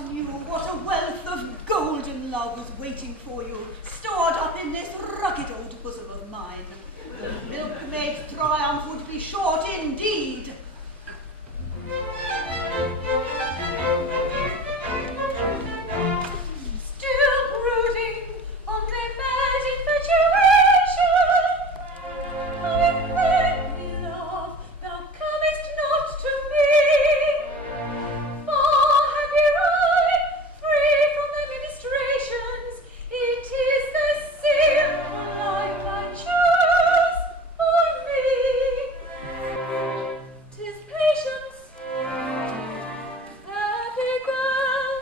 but knew what a wealth of golden love was waiting for you, stored up in this rugged old bosom of mine. The milkmaid's triumph would be short indeed. Still brooding on their bad infatuation, I beg thee, love, thou comest not to me. Far happier I, free from thy ministrations, it is the simple life I choose for me. 'Tis patience, happy girl,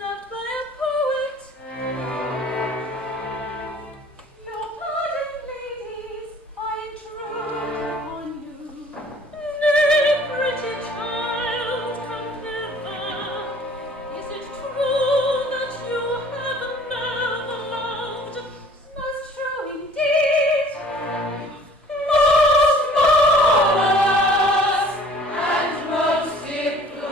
loved by a poet. Your pardon, ladies, I intrude on you. Nay, pretty child, come hither. Is it true that you have never loved? Most true indeed. Most marvelous and most deplorable.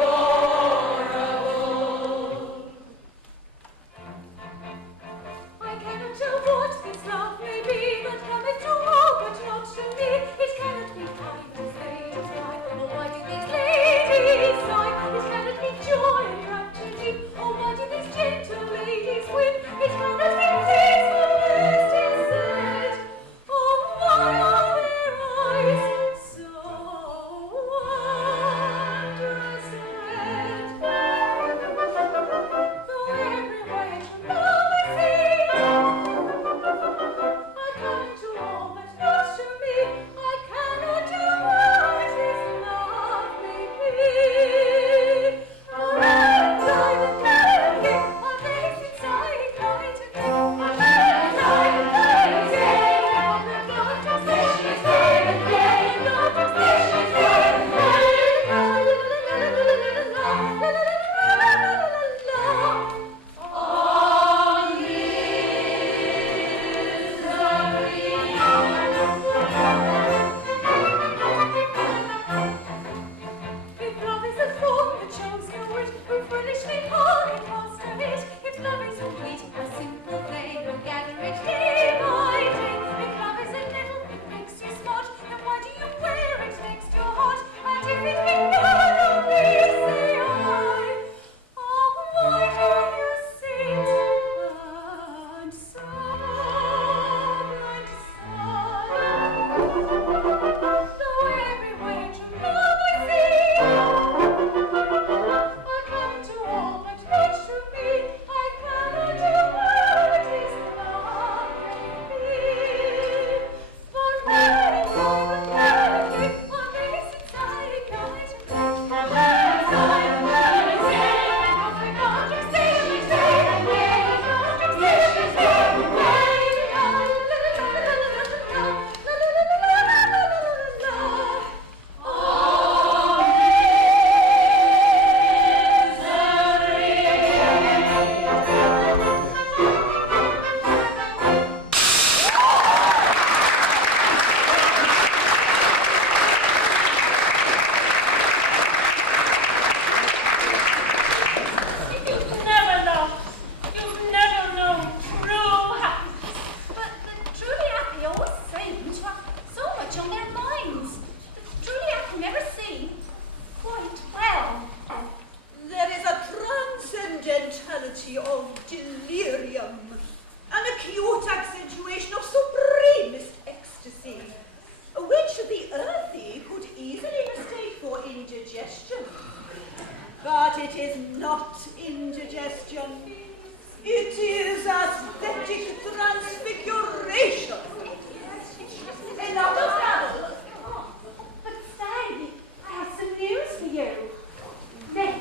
I cannot tell what this love may be that cometh to all but not to me. It cannot be kind as ladies cry. Oh, why do these ladies sigh? It cannot be joy and rapture deep. Oh, why do these gentle ladies weep? It cannot be peacefulness instead. Oh, why are their eyes so wondrous red? Though everywhere love I see, I come to all but not to me. I cannot do what his love may be. For I the melody, on this inside inclined to give. On the God of Nations, and the God of Nations, If love is a fool who chose no wit, who foolishly call it master hit. If love is a wheat, a simple flame, who gather it day by day. If love is a little, it makes you smart, then why do you wear it next your heart? And if it be none of these, say I, oh, why do you sit and sob and sigh? Though everywhere true love I see, I come to all but not to me. I cannot do what his love may be. For when I would gladly on this inside ignite, on this inside ignite, of the God of Nations, and the God of Nations, You've never loved, you've never known true happiness. But the truly happy always seem to have so much on their minds. The truly happy never seem quite well. There is a transcendentality of delirium, an acute accentuation of supremest ecstasy, which the earthy could easily mistake for indigestion. But it is not indigestion. It is aesthetic transfiguration. Enough of babble. But say, I have some news for you. Men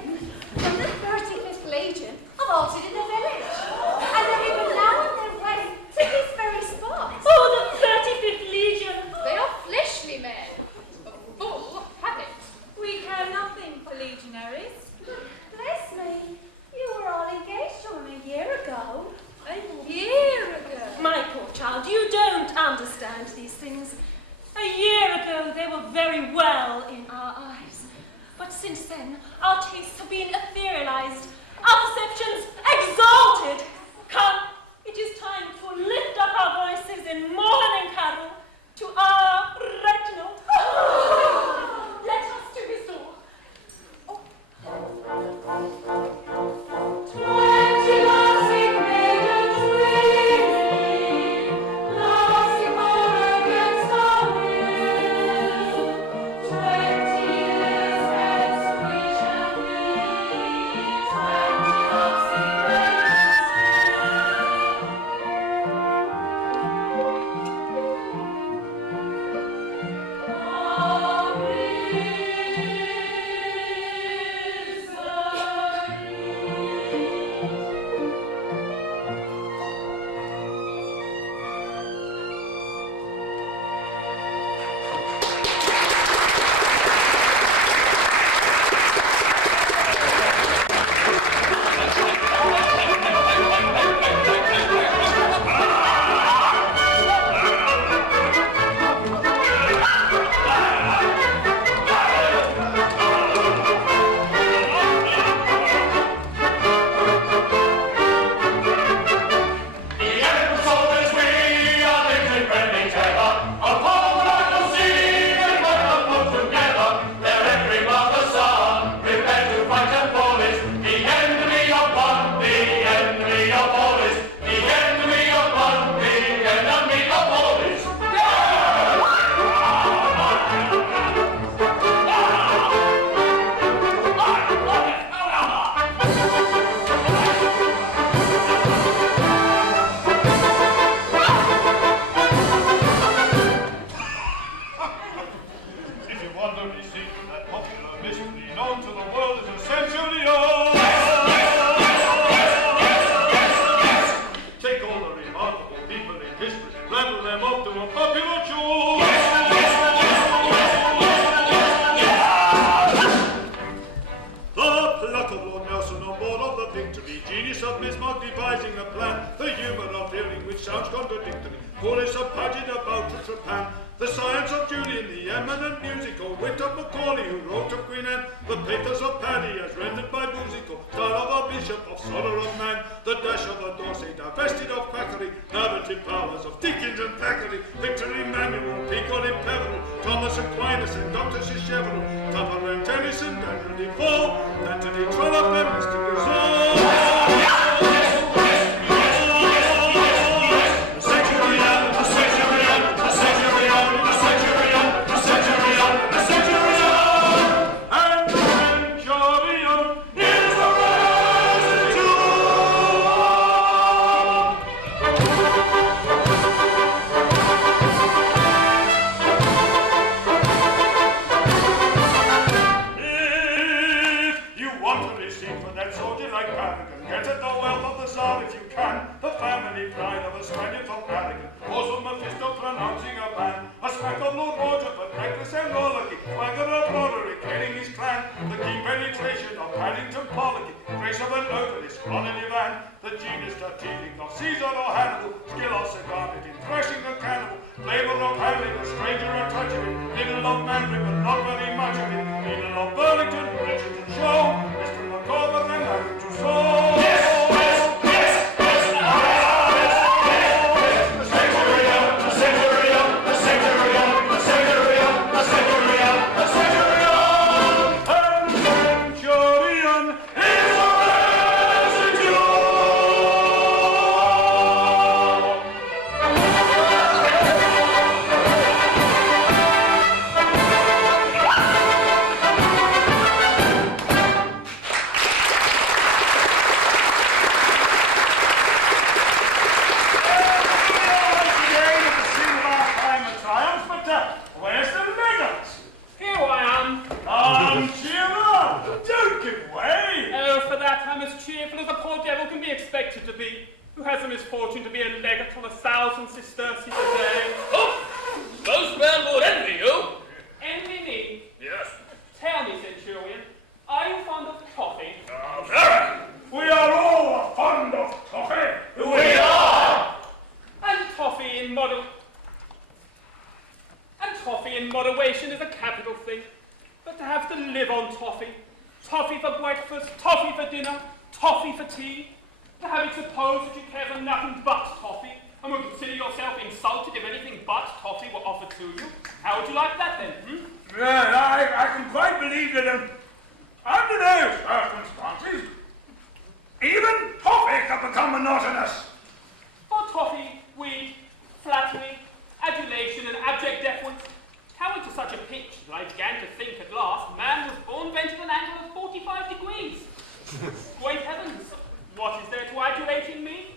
from the 35th Legion have halted in the village, and they're even now on their way to this very spot. Oh, the 35th Legion! They are fleshly men, but full of habit. We care nothing for legionaries. Bless me, you were all engaged to him a year ago. A year ago? My poor child, you don't understand these things. A year ago, they were very well in our eyes. But But since then, our tastes have been etherealized, our perceptions exalted. Come, it is time to lift up our voices in morning carol to our Reginald. Let us to his door. Oh. 20 lassie maidens weary, lassie born against our will. 20 years hence we shall be, 20 lassie maidens have to live on toffee. Toffee for breakfast, toffee for dinner, toffee for tea. To have it supposed that you care for nothing but toffee, and would consider yourself insulted if anything but toffee were offered to you. How would you like that then, Well, I can quite believe that under those circumstances, even toffee can become monotonous. For toffee, weed, flattery, adulation, and abject deference, carried to such a pitch that I began to think at last man was born bent at an angle of 45 degrees. Great heavens, what is there to adulate in me?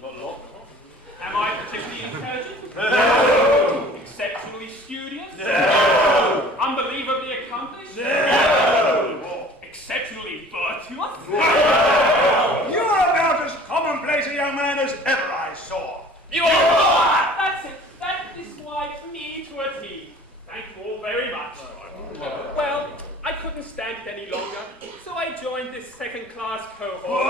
Am I particularly intelligent? No! Exceptionally studious? No! Unbelievably accomplished? No! Exceptionally virtuous? You are about as commonplace a young man as ever I saw. You are! That's it. That describes me to a T. Thank you all very much. Well, I couldn't stand it any longer, so I joined this second-class cohort.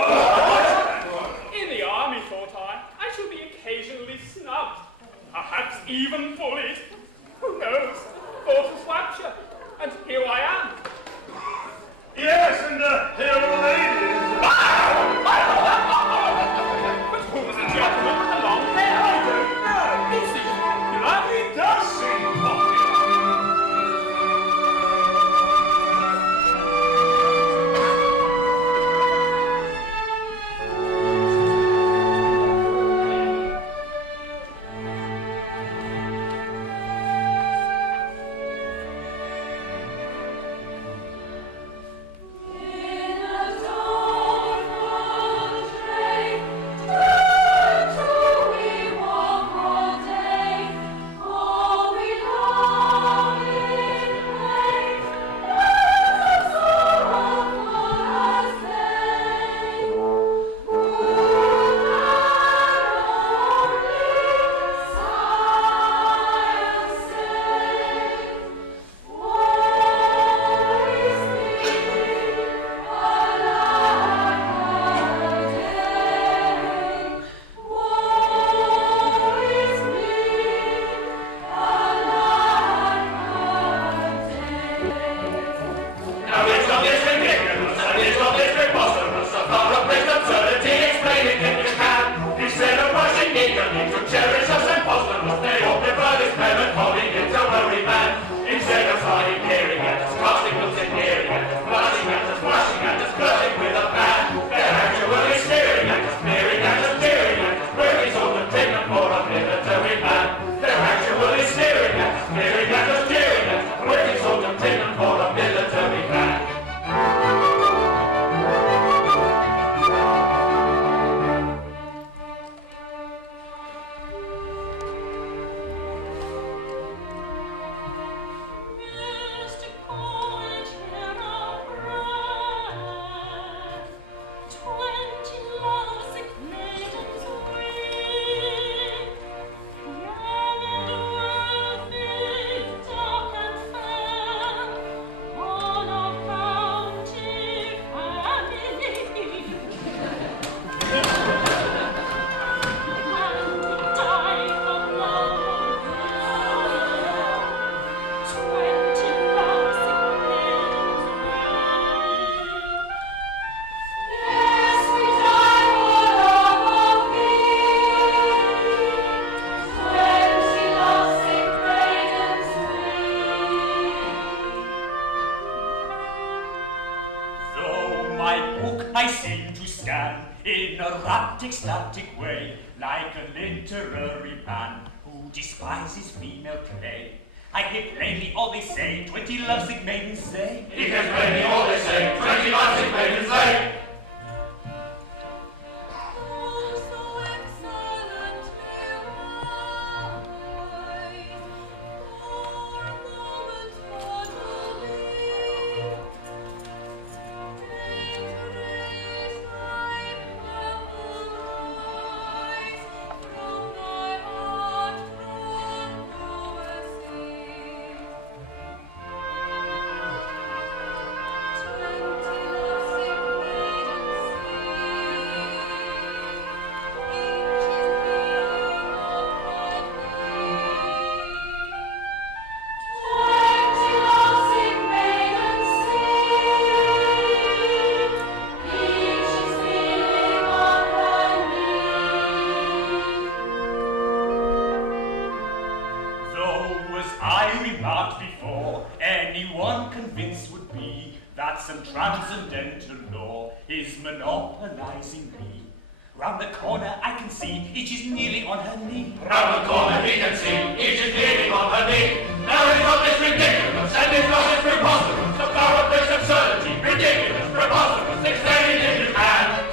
In the army, thought I shall be occasionally snubbed, perhaps even bullied. Who knows? Thought was rapture, and here I am. Yes, and here are the ladies. But who was the gentleman with the long hair? I don't know. He seems popular. He does seem popular. Static way, like a literary man who despises female clay. I hear plainly all they say, 20 lovesick maidens say. He hears plainly all they say, 20 lovesick maidens say. that some transcendental law is monopolizing me. Round the corner I can see each is kneeling on her knee. Round the corner he can see each is kneeling on her knee. Now is not this ridiculous, and is not this preposterous, the power of this absurdity, ridiculous, preposterous, extending in his hand.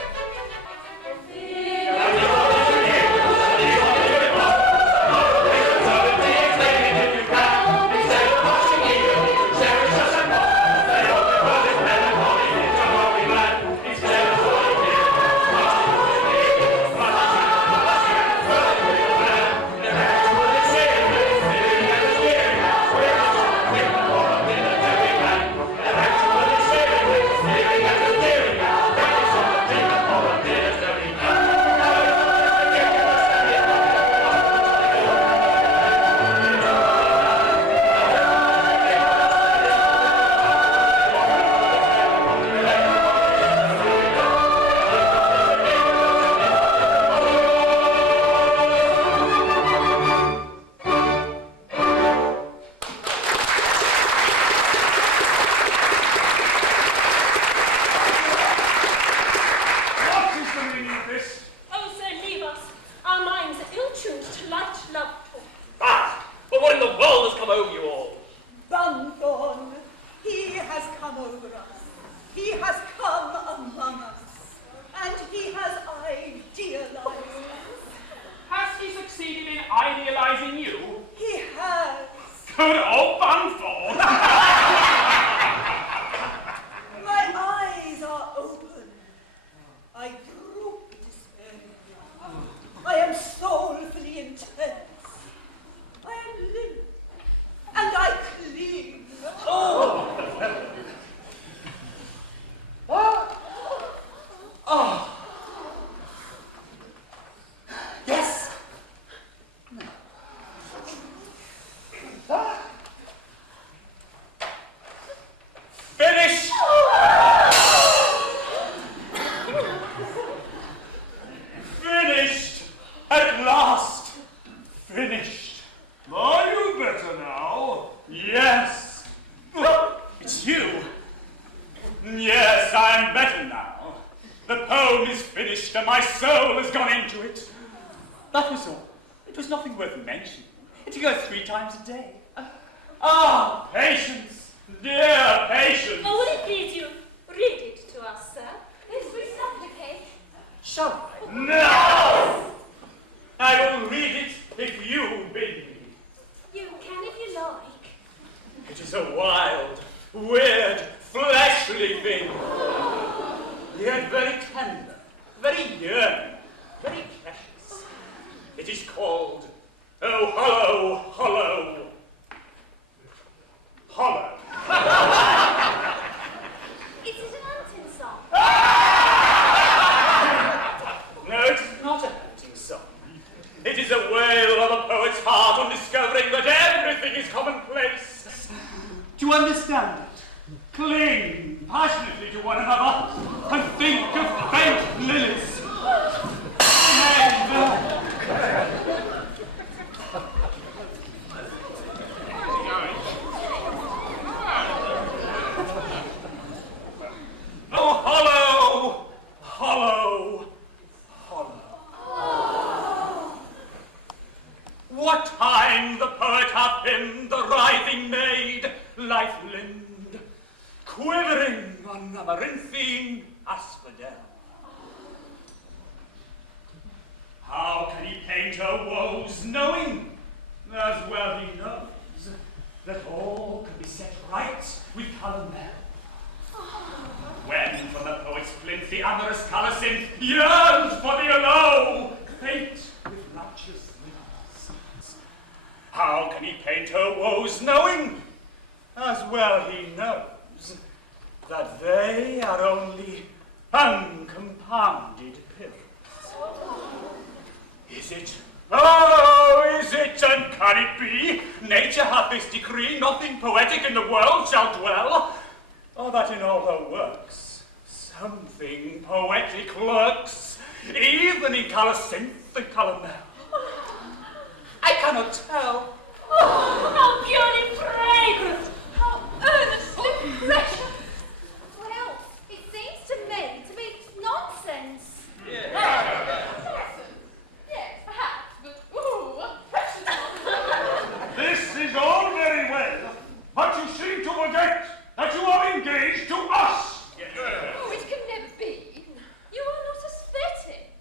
that you are engaged to us. Oh, it can never be. You are not aesthetic.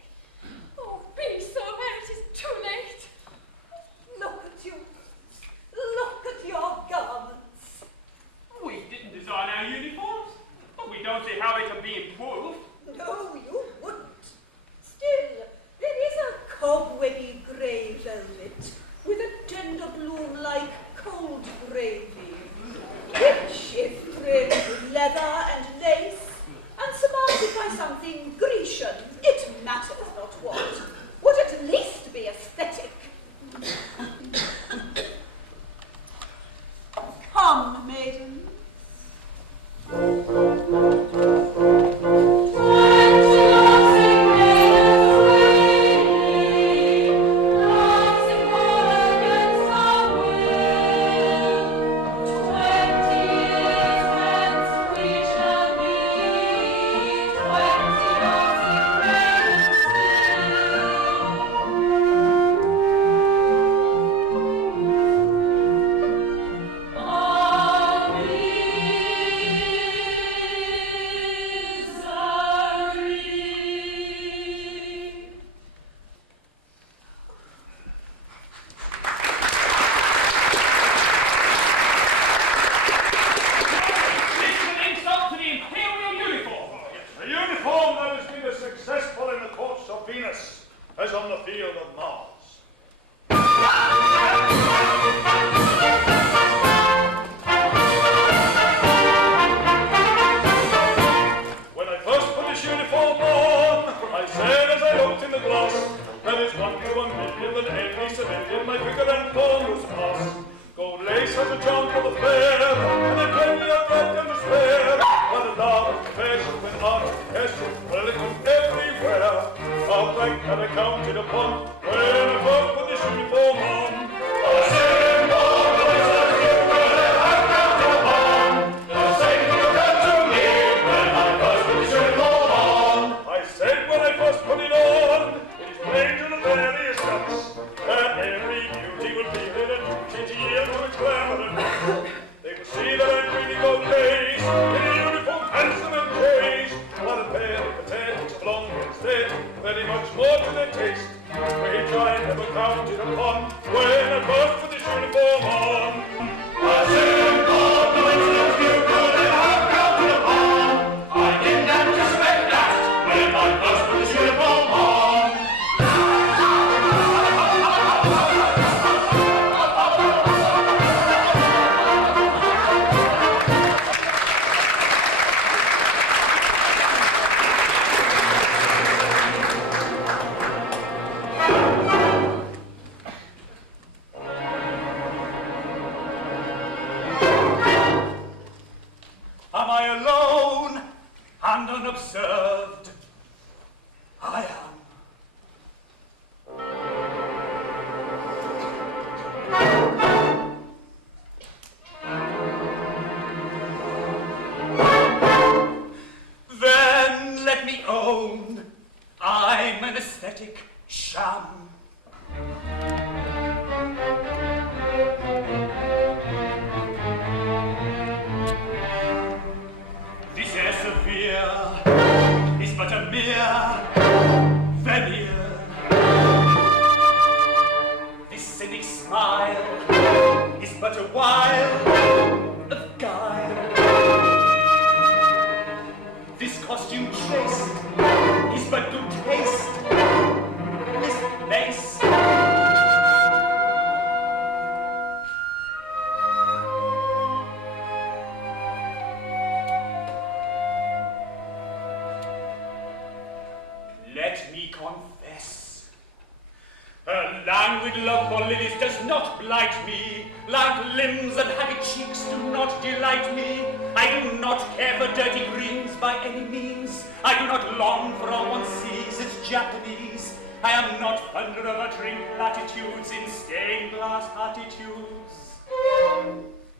Oh, be so where it is too late. Look at you. Look at your garments. We didn't design our uniforms, but we don't see how it can be improved. No, you wouldn't. Still, there is a cobwebby grey velvet with a tender bloom like cold gravy, which, if trimmed with leather and lace and surmounted by something Grecian, it matters not what, would at least be aesthetic. Come, maidens.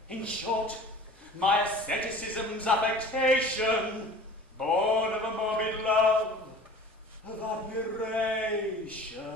In short, my asceticism's affectation, born of a morbid love of admiration.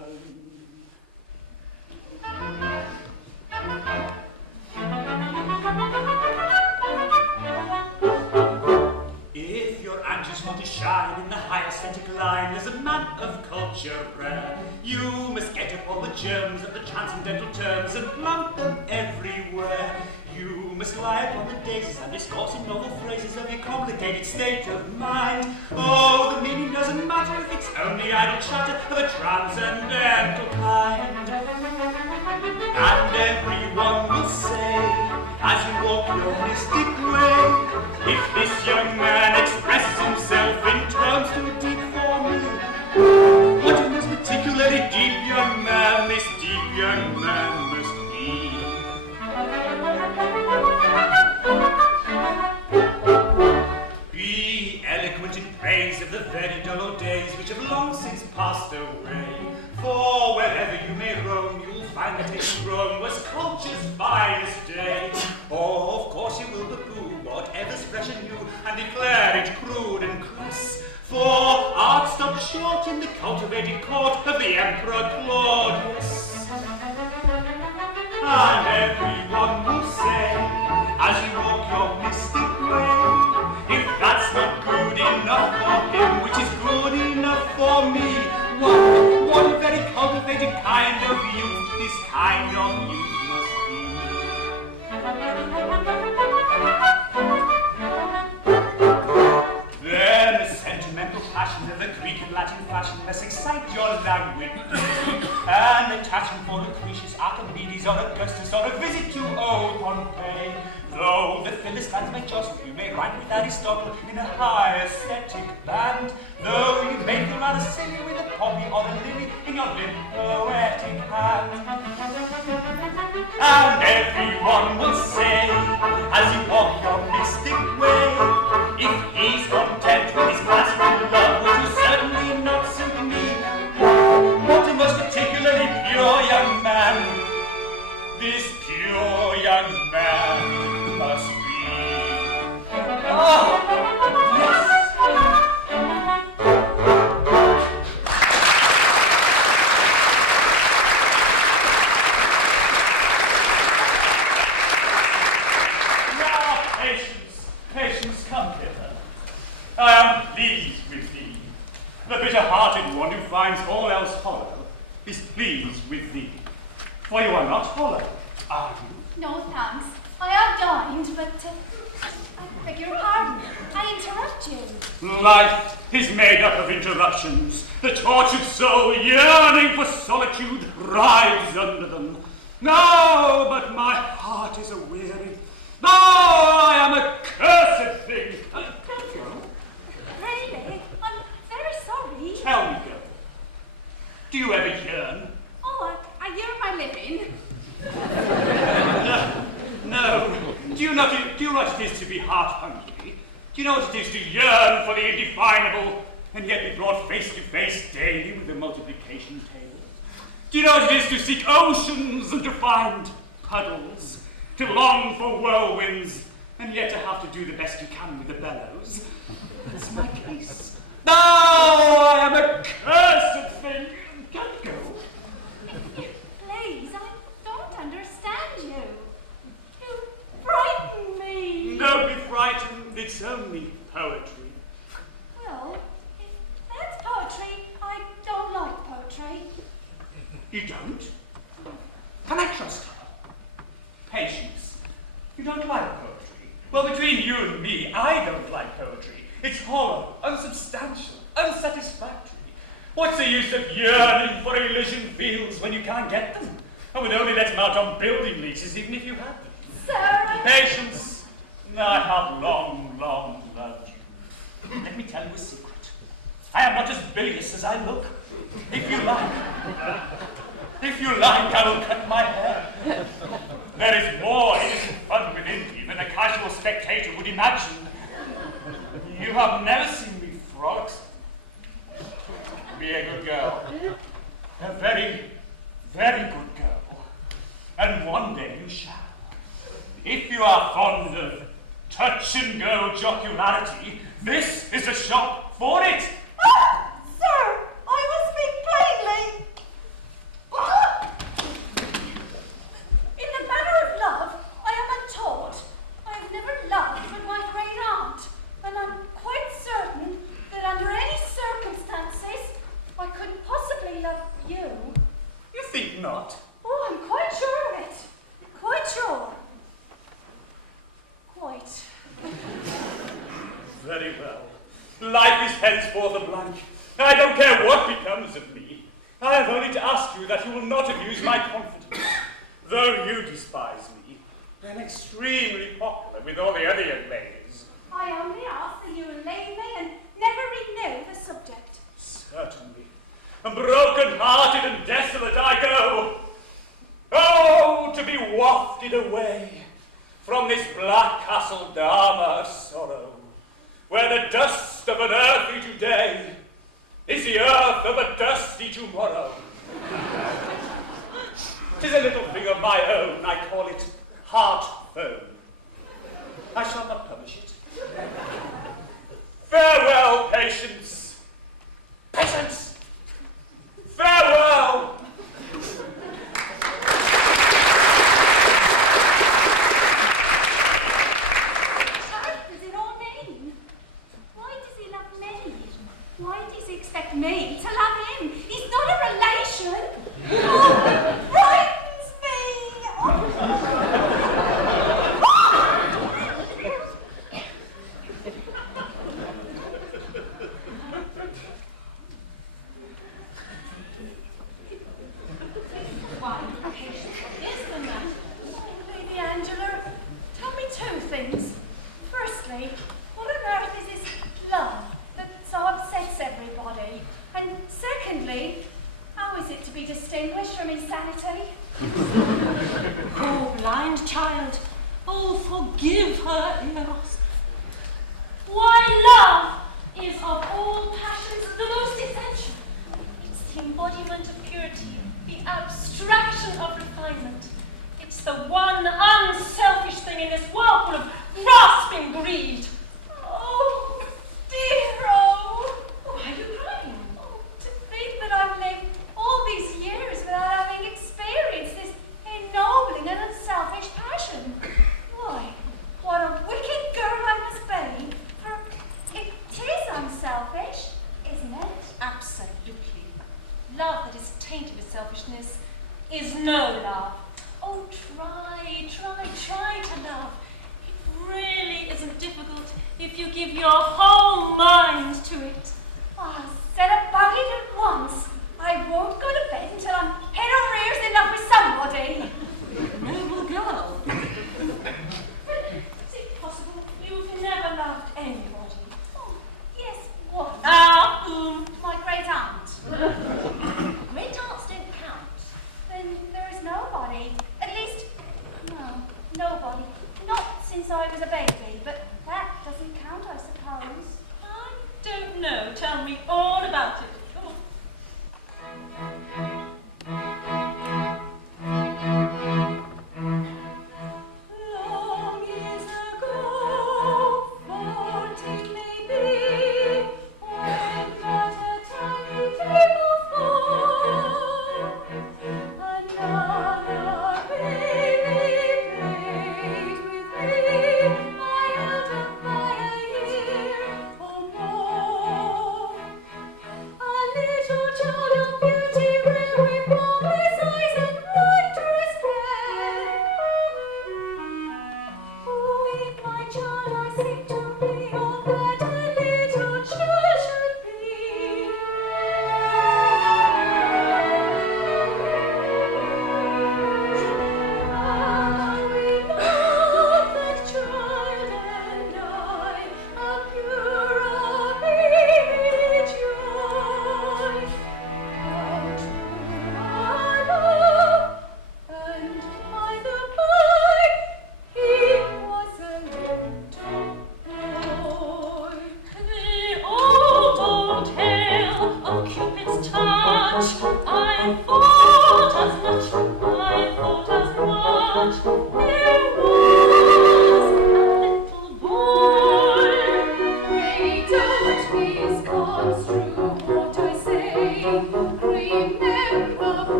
shine in the high aesthetic line, there's a man of culture rare. You must get up all the germs of the transcendental terms and plant them everywhere. You must lie upon the daisies and discourse in novel phrases of your complicated state of mind. Oh, the meaning doesn't matter if it's only idle chatter of a transcendental kind. And everyone will say, as you walk your mystic way, if this young man expresses himself in terms too deep for me, what a most particularly deep young man this deep young man must be. Be eloquent in praise of the very dull old days which have long since passed away. For wherever you may roam, you'll find that ancient Rome was culture's finest day. Oh, of course you will pooh whatever's fresh and new, and declare it crude and crass. For art stopped short in the cultivated court of the Emperor Claudius. And everyone will say, as you walk your mystic way, if that's not good enough for him, which is good enough for me, what a very cultivated kind of youth this kind of youth must be. Then the sentimental passion of the Greek and Latin fashion must excite your languid beauty, and attachment for Lucretius, Archimedes, or Augustus, or a visit to old Pompeii. Though the Philistines may jostle, you may rank with Aristotle in a high aesthetic band. Though you may feel rather silly with a poppy or a lily in your limp poetic hand. And everyone will say, as you walk your mystic way, if he's content with his classical love, which will certainly not suit me, what a most particularly pure young man this pure young man must be. Oh, yes! Now, patience, come hither. I am pleased with thee. The bitter-hearted one who finds all else hollow is pleased with thee. For you are not hollow, are you? No, thanks. I have dined, but I beg your pardon. I interrupt you. Life is made up of interruptions. The tortured soul, yearning for solitude, writhes under them. No, but my heart is a-weary. No, I am a cursed thing. Don't go. Really? I'm very sorry. Tell me, girl, do you ever yearn? Oh, I yearn my living. No. Do you know what it is to be heart-hungry? Do you know what it is to yearn for the indefinable, and yet be brought face to face daily with the multiplication table? Do you know what it is to seek oceans and to find puddles, to long for whirlwinds, and yet to have to do the best you can with the bellows? That's my case. No, I am a cursed thing. Can't go. Please, I don't understand you. You frighten me. Don't be frightened, it's only poetry. Well, if that's poetry, I don't like poetry. You don't? Can I trust her? Patience. You don't like poetry? Well, between you and me, I don't like poetry. It's hollow, unsubstantial, unsatisfactory. What's the use of yearning for Elysian fields when you can't get them? I would only let them out on building leases, even if you had them. Sir, Patience. I have long, long loved you. Let me tell you a secret. I am not as bilious as I look. If you like, I will cut my hair. There is more innocent fun within me than a casual spectator would imagine. You have never seen me frolicsome. Be a good girl. A very, very good girl. And one day you shall. If you are fond of touch-and-go jocularity, this is a shop for it. Ah, sir, I will speak plainly. in the matter of love, I am untaught. I have never loved but my great aunt, and I'm quite certain that under Very well. Life is henceforth a blank. I don't care what becomes of me. I have only to ask you that you will not abuse my confidence. Though you despise me, I am extremely popular with all the other young ladies. I only ask that you will leave me and never renew the subject. Certainly. And broken-hearted and desolate I go. Oh, to be wafted away from this black castle Dharma of sorrow, where the dust of an earthly today is the earth of a dusty tomorrow. 'Tis a little thing of my own, I call it heart phone. I shall not publish it. Farewell, patience. Patience! Farewell! What does it all mean? Why does he love me? Why does he expect me to love him? He's not a relation. Oh, it frightens me. Why, Patience, what is the matter? Lady Angela, tell me two things. Firstly, what on earth is this love that so upsets everybody? And secondly, how is it to be distinguished from insanity? Oh, blind child, oh, forgive her, Eros. Why, love is of all passions the most essential. It's the embodiment of purity, the abstraction of refinement. It's the one unselfish thing in this world full of grasping greed. Oh, dear, oh. Why are you crying? Oh, to think that I've lived all these years without having experienced this ennobling and unselfish passion. Why, what a wicked girl I must be, for it is unselfish, isn't it? Absolutely. Love that is tainted with selfishness is no love. Oh, try to love. It really isn't difficult if you give your whole mind to it. I'll set about it at once. I won't go to bed until I'm head over ears in love with somebody. Noble girl. Is it possible you've never loved anybody? Oh, yes, what? Whom? My great aunt. Great aunts don't count. Then there is nobody. At least, no, nobody. Not since I was a baby, but that doesn't count, I suppose. I don't know. Tell me all about it. Oh. Long years ago, 40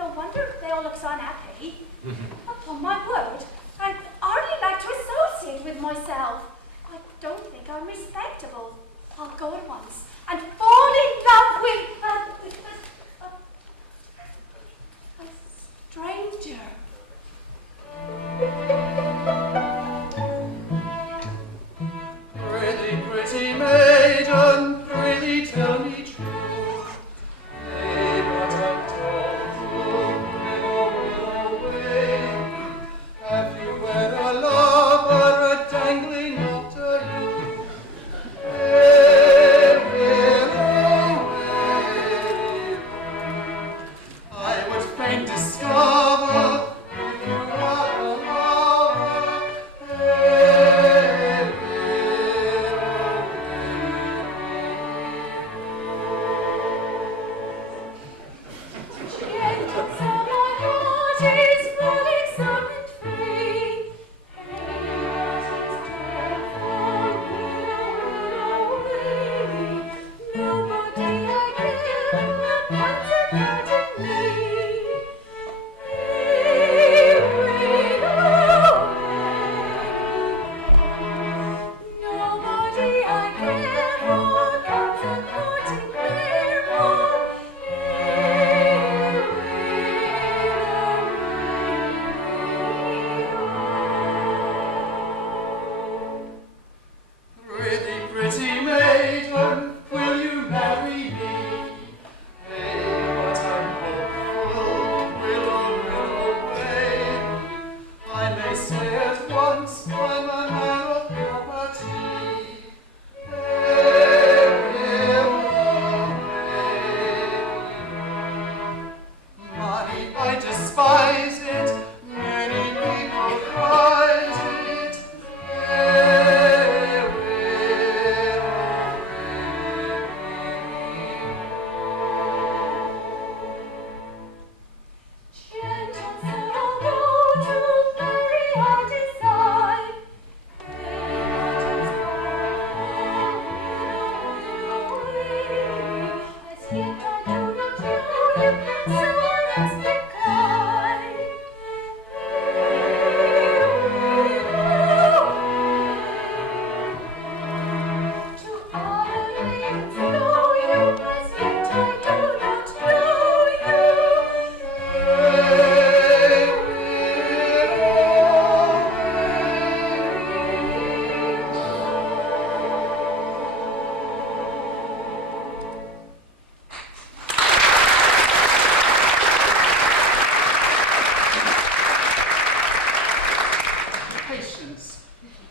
No wonder they all look so unhappy. Upon my word, I'd hardly like to associate with myself. I don't think I'm respectable. I'll go at once and fall in love with a stranger. Pretty maiden, prithee tell me true. Nay, but I'm doubtful, will away. Have you wed a lover, a dangling after you? I would fain discover if you are a lover. Pretty maiden, will you marry me? Hey, but I'm hopeful, willow away. I may say at once, I'm a man of property. Hey, money, I despise it, many people prize it.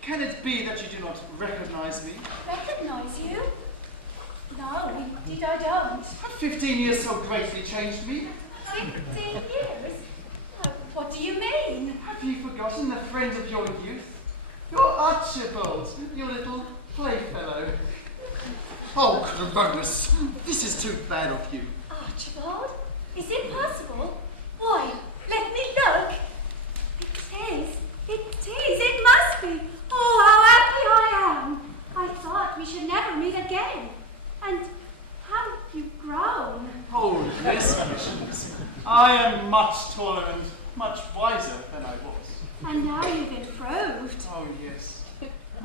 Can it be that you do not recognize me? Recognize you? No, indeed I don't. Have 15 years so greatly changed me? 15 years? What do you mean? Have you forgotten the friend of your youth? Your Archibald, your little playfellow. Oh, Cronus, this is too bad of you. Archibald? Is it possible? Why, let me look. It must be. Oh, how happy I am. I thought we should never meet again. And how you've grown. Oh, yes, Patience. I am much taller and much wiser than I was. And now you've improved. Oh, yes.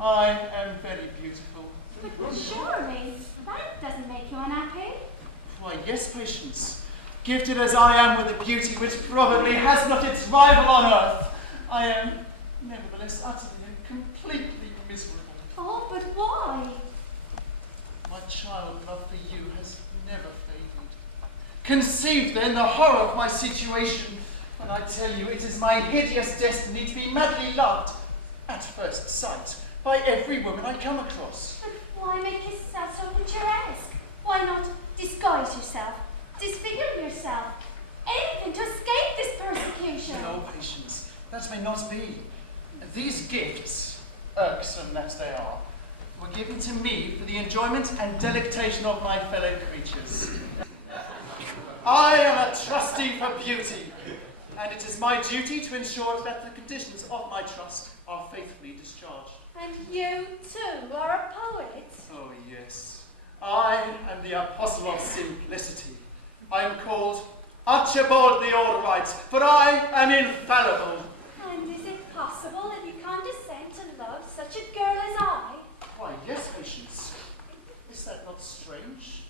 I am very beautiful. But surely that doesn't make you unhappy. Why, yes, Patience. Gifted as I am with a beauty which probably has not its rival on earth, I am nevertheless utterly and completely miserable. Oh, but why? My child love for you has never faded. Conceive then the horror of my situation when I tell you it is my hideous destiny to be madly loved at first sight by every woman I come across. But why make yourself so picturesque? Why not disguise yourself, disfigure yourself, anything to escape this persecution? No, Patience. That may not be. These gifts, irksome that they are, were given to me for the enjoyment and delectation of my fellow creatures. I am a trustee for beauty, and it is my duty to ensure that the conditions of my trust are faithfully discharged. And you, too, are a poet? Oh, yes. I am the apostle of simplicity. I am called Archibald the all-right, for I am infallible. And is it possible that you condescend to love such a girl as I? Why, yes, Patience. Is that not strange?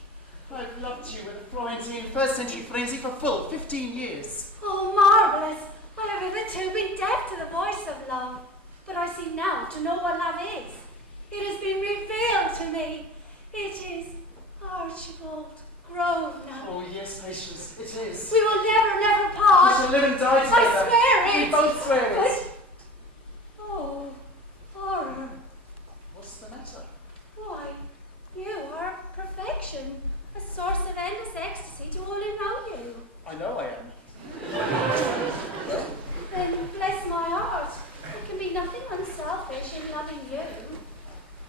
I've loved you with a Florentine first-century frenzy for full 15 years. Oh, marvellous! I have hitherto been deaf to the voice of love, but I seem now to know what love is. It has been revealed to me. It is Archibald Grosvenor. Oh, yes, Patience, it is. We will never, never We part. shall live and die together. I swear it. We both swear it. But, oh, horror. What's the matter? Why, you are perfection, a source of endless ecstasy to all who know you. I know I am. Then bless my heart. There can be nothing unselfish in loving you.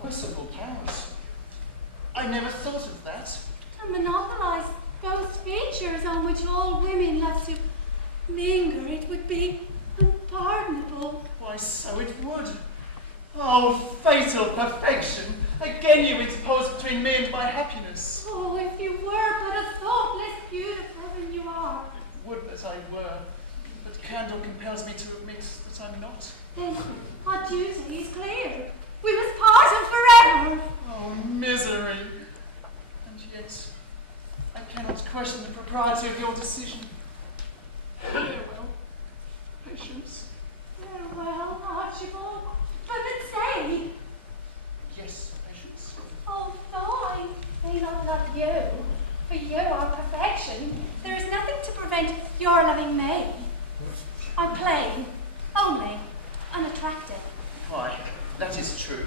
Merciful powers. I never thought of that. To monopolize those features on which all women love to linger, it would be unpardonable. Why, so it would. Oh, fatal perfection! Again you interpose between me and my happiness. Oh, if you were but a thought less beautiful than you are. Would that I were, but candor compels me to admit that I'm not. Then our duty is clear. We must part and forever. Oh, misery! And yet, I cannot question the propriety of your decision. Farewell, Patience. Farewell, Archibald. But say, Yes, Patience. oh, though I may not love you, for you are perfection, there is nothing to prevent your loving me. I'm plain, only unattractive. Why, that is true.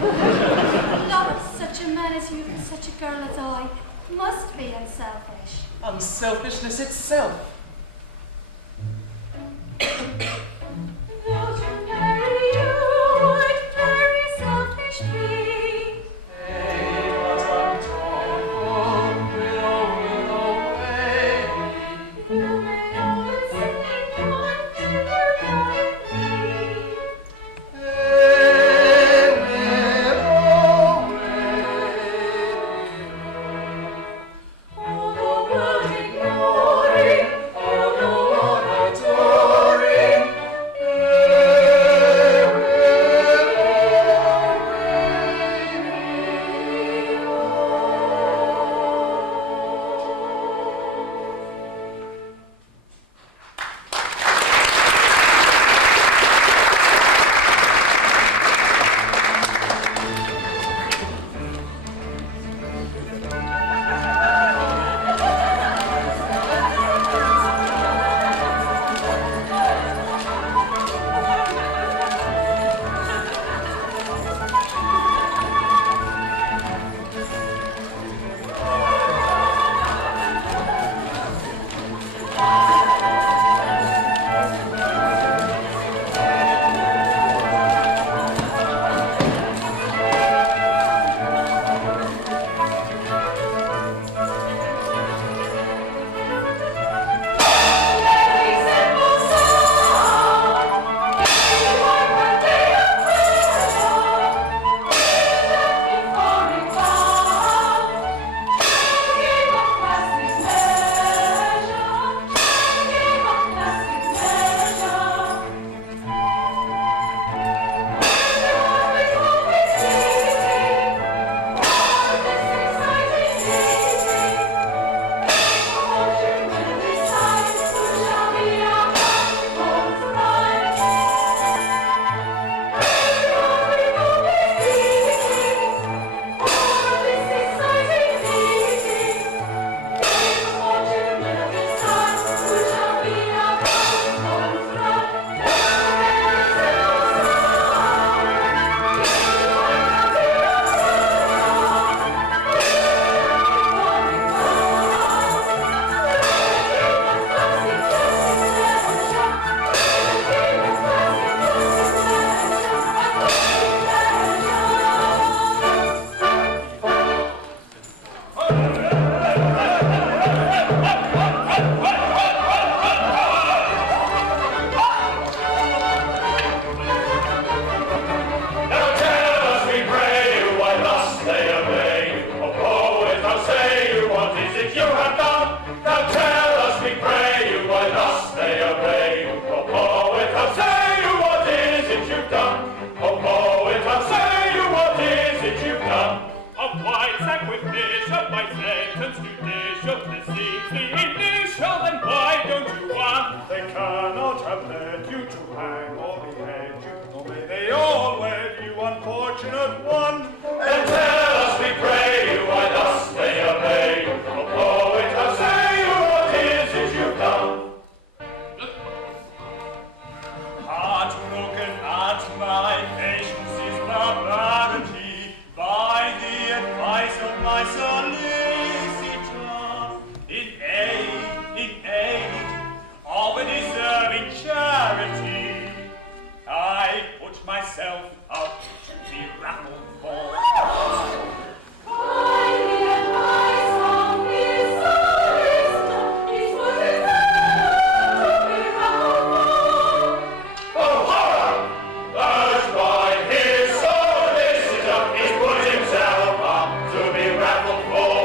Love of such a man as you and such a girl as I must be unselfish. Unselfishness itself. Though to marry you would very selfish be. Hey, but I'm torn, blown away. You may always sing on to your loving me. All the world ignoring, unfortunate one. And tell us, we pray you, why thus may you pay. For poet have say you, what is it you've done? Heartbroken at my patience's barbarity, by the advice of my solicitor, in aid of a deserving charity, I put myself up to be raffled for. By the advice of his solicitor, he's put himself to be raffled for. Oh, horror! As by his solicitor, he's put himself up to be raffled for.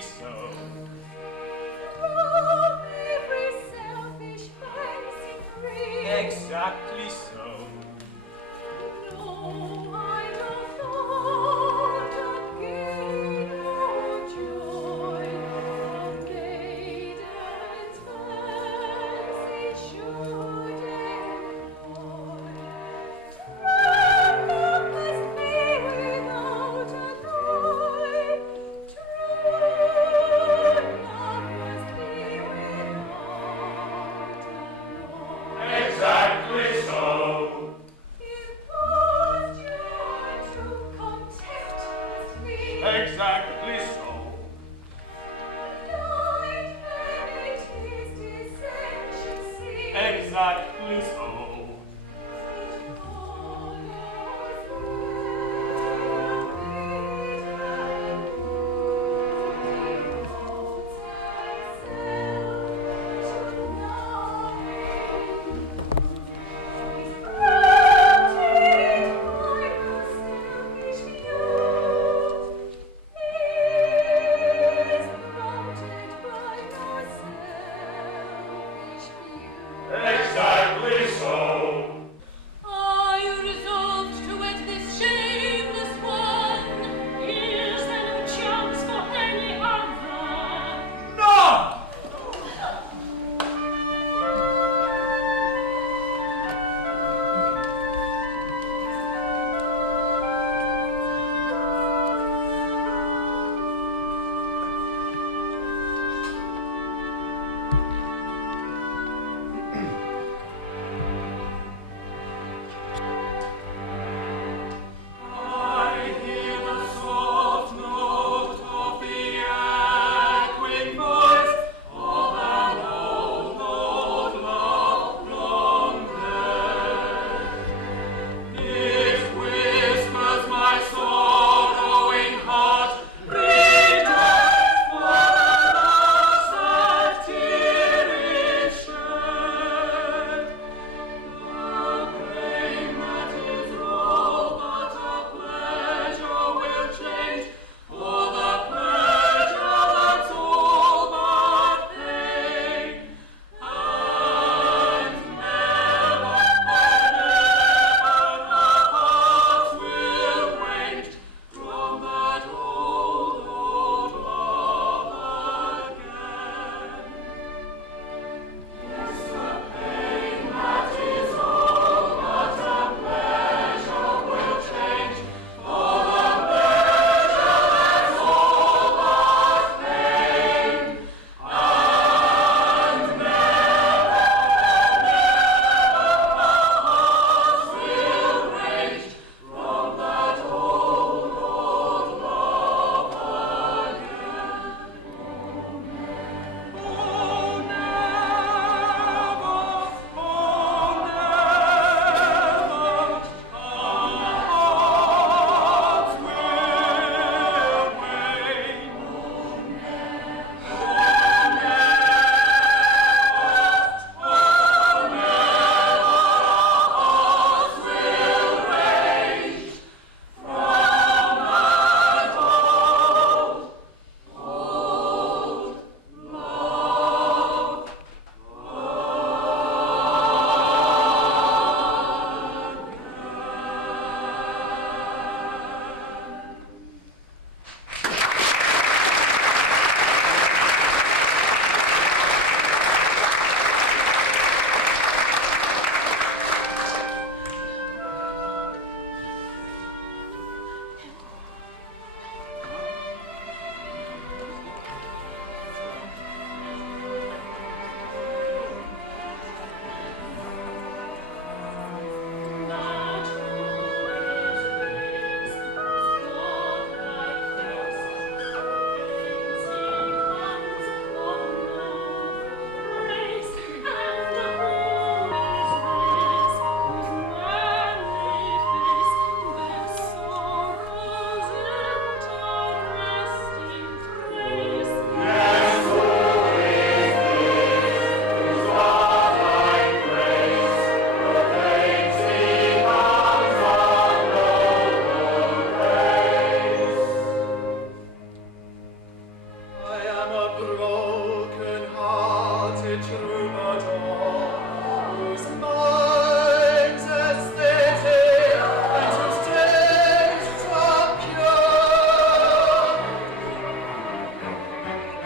so. From every selfish fancy free. Exactly so. No, I no thought of gain or joy, of maidens fancy should employ. True love must be without alloy. True love must be without alloy. Exactly so.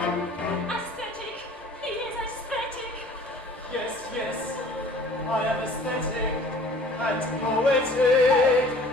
Aesthetic. He is aesthetic. Yes, yes, I am aesthetic and poetic.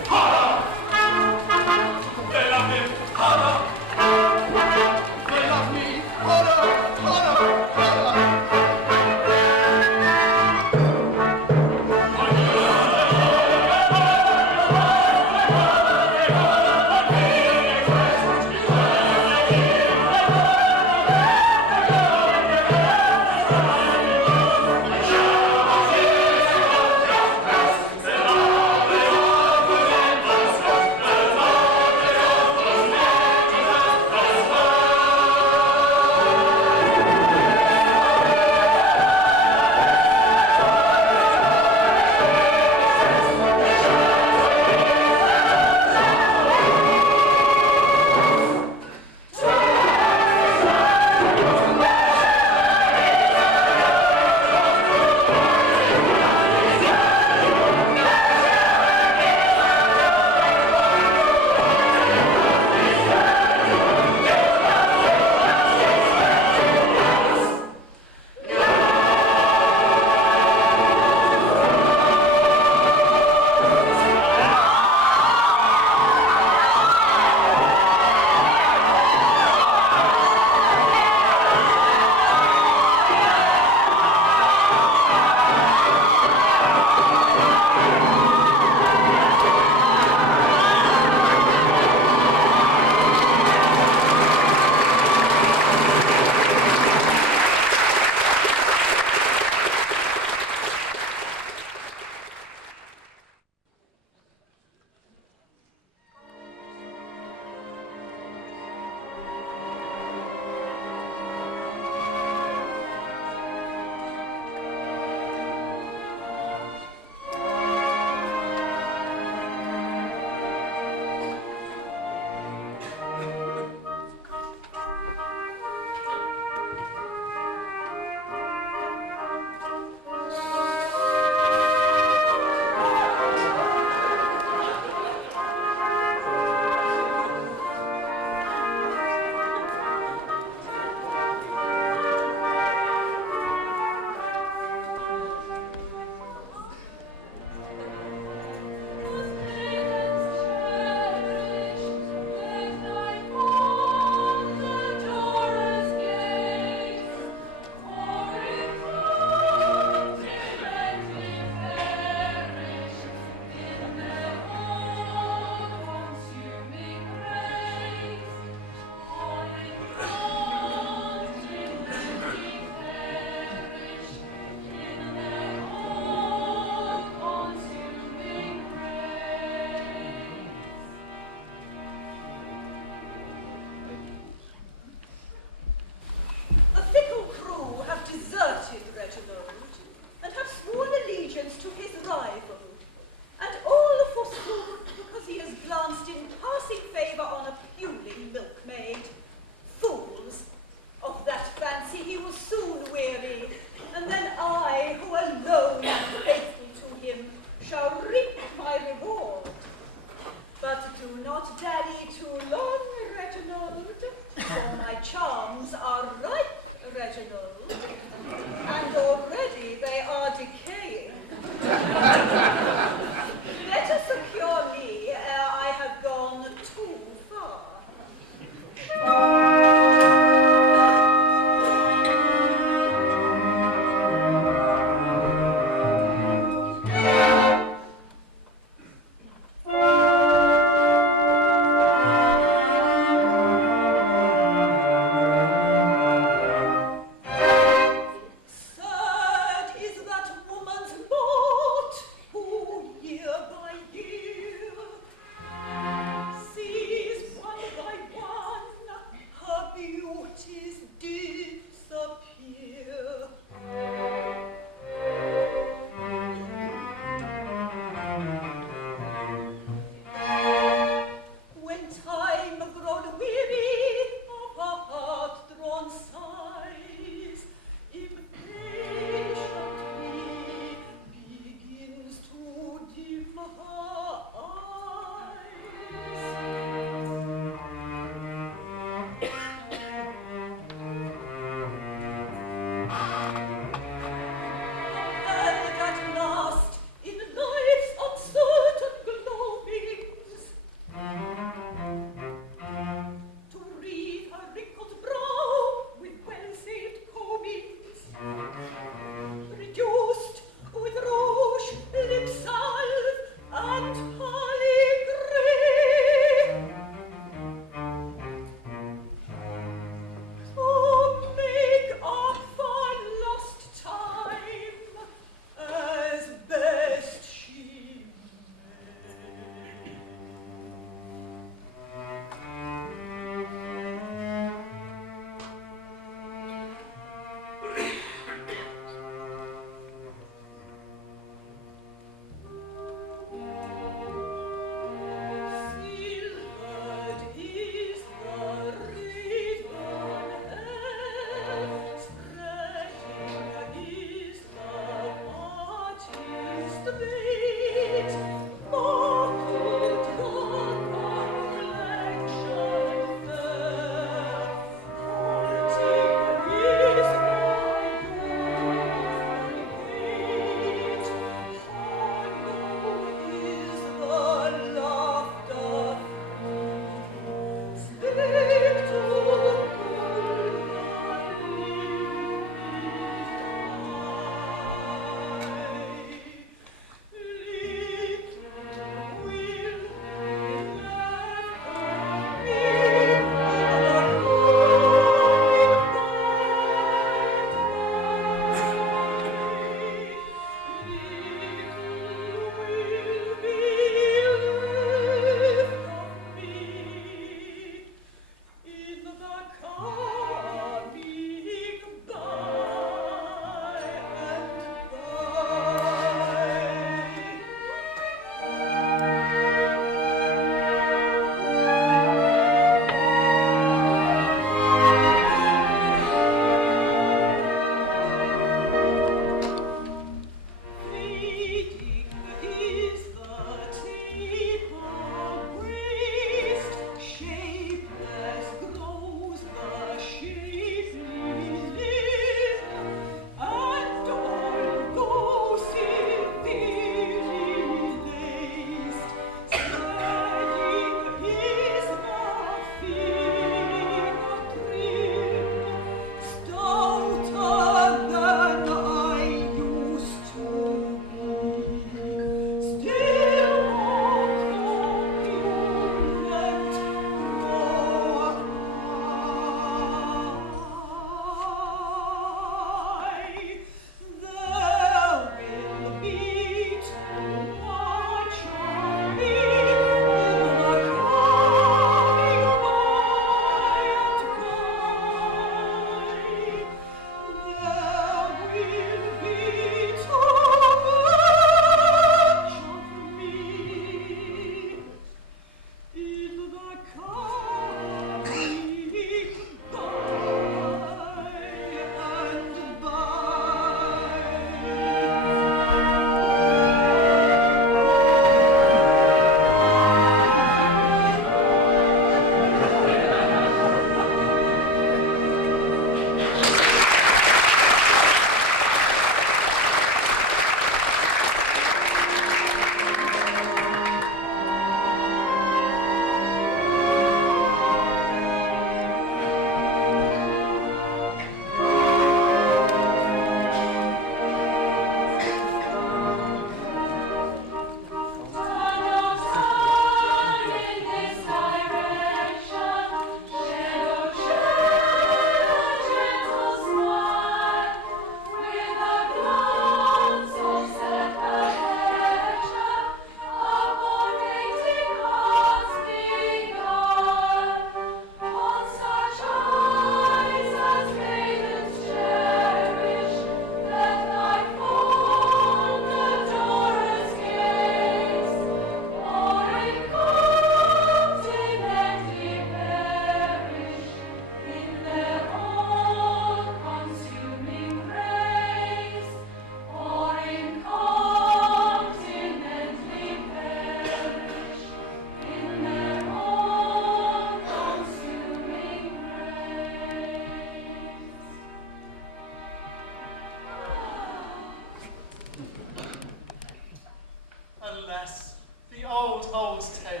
the old, old tale.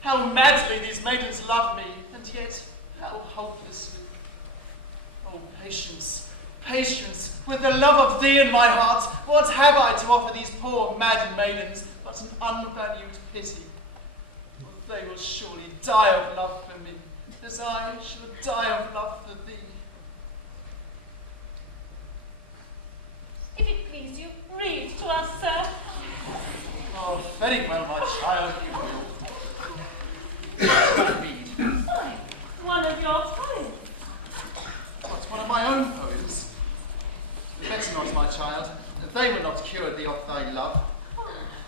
How madly these maidens love me, and yet how hopelessly. Oh, patience, patience, with the love of thee in my heart, what have I to offer these poor mad maidens but an unvalued pity? For they will surely die of love for me, as I shall die of love for thee. If it please you, read to us, sir. Oh, very well, my child, you will. What shall I read? Why, one of your poems. What, one of my own poems? Better not, my child. They will not cure thee of thy love.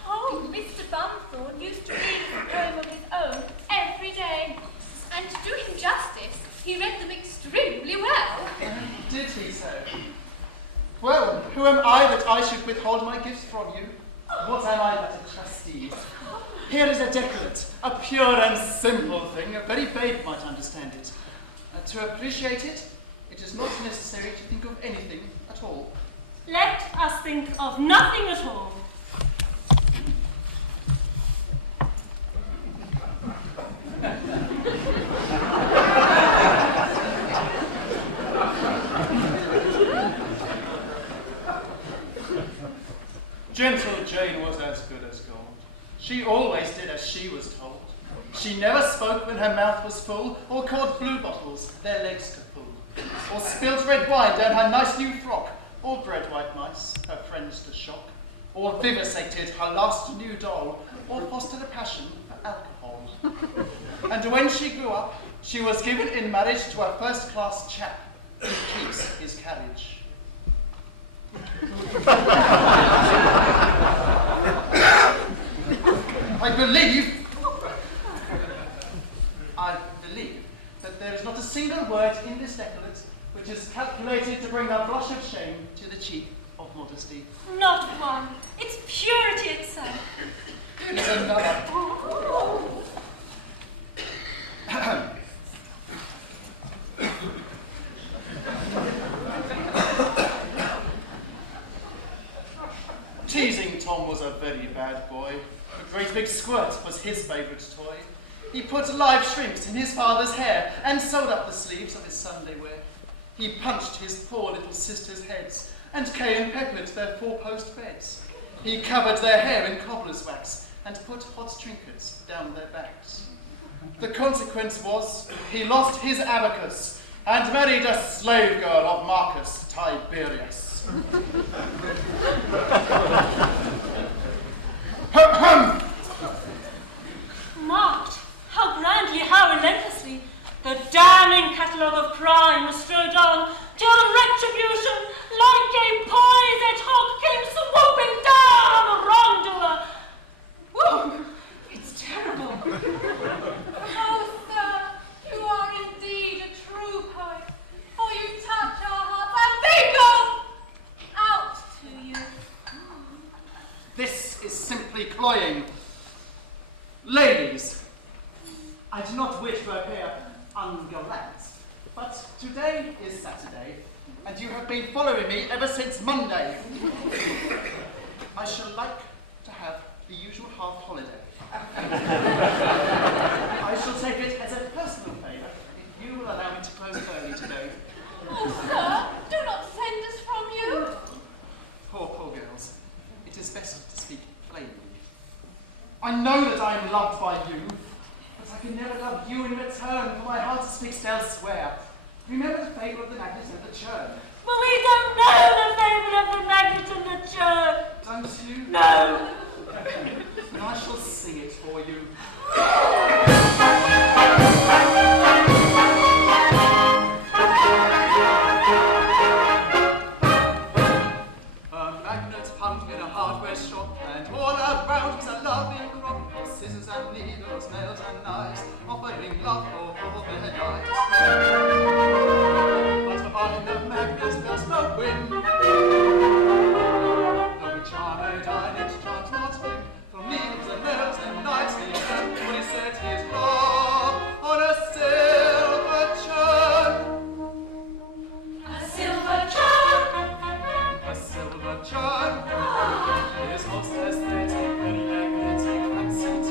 Oh, Mr. Bumthorne used to read a poem of his own every day. And to do him justice, he read them extremely well. Did he so? Well, who am I that I should withhold my gifts from you? What am I but a trustee? Here is a decollete, a pure and simple thing. A very babe might understand it. To appreciate it, it is not necessary to think of anything at all. Let us think of nothing at all. Gentle Jane was as good as gold. She always did as she was told. She never spoke when her mouth was full, or caught blue bottles, their legs to pull, or spilt red wine down her nice new frock, or bred white mice, her friends to shock, or vivisected her last new doll, or fostered a passion for alcohol. And when she grew up, she was given in marriage to a first-class chap who keeps his carriage. I believe that there is not a single word in this decollete which is calculated to bring a blush of shame to the cheek of modesty. Not one. It's purity itself. Here's another. Teasing Tom was a very bad boy. A great big squirt was his favourite toy. He put live shrimps in his father's hair and sewed up the sleeves of his Sunday wear. He punched his poor little sisters' heads and cayenne peppered their four-post beds. He covered their hair in cobbler's wax and put hot trinkets down their backs. The consequence was he lost his abacus and married a slave girl of Marcus Tiberius. Marked, how grandly, how relentlessly, the damning catalogue of crime was strode on, till retribution, like a poisoned hawk, came swooping down on the wrongdoer. Woo! It's terrible. Oh, sir, you are indeed a true poet, for you touch our hearts and they go out to you. This is simply cloying. Ladies, I do not wish to appear ungallant, but today is Saturday, and you have been following me ever since Monday. I shall like to have the usual half holiday. I shall take it as a personal favour if you will allow me to close early today. Oh, sir, do not send us from you. Poor, poor girls. It is best to speak plainly. I know that I am loved by you, but I can never love you in return, for my heart speaks elsewhere. Remember the fable of the magnet and the churn. But we don't know the fable of the magnet and the churn. Don't you? No. Then I shall sing it for you. A magnet hung in a hardware shop, and all around was a loving crop of scissors and needles, nails and knives, offering love for all their lives. But on the magnet there's no wind. Though we charm a dine, it charms not him. From needles and nails and knives he carefully set his love on a silver churn. A silver churn. A silver churn. His most aesthetic, very magnetic, fancy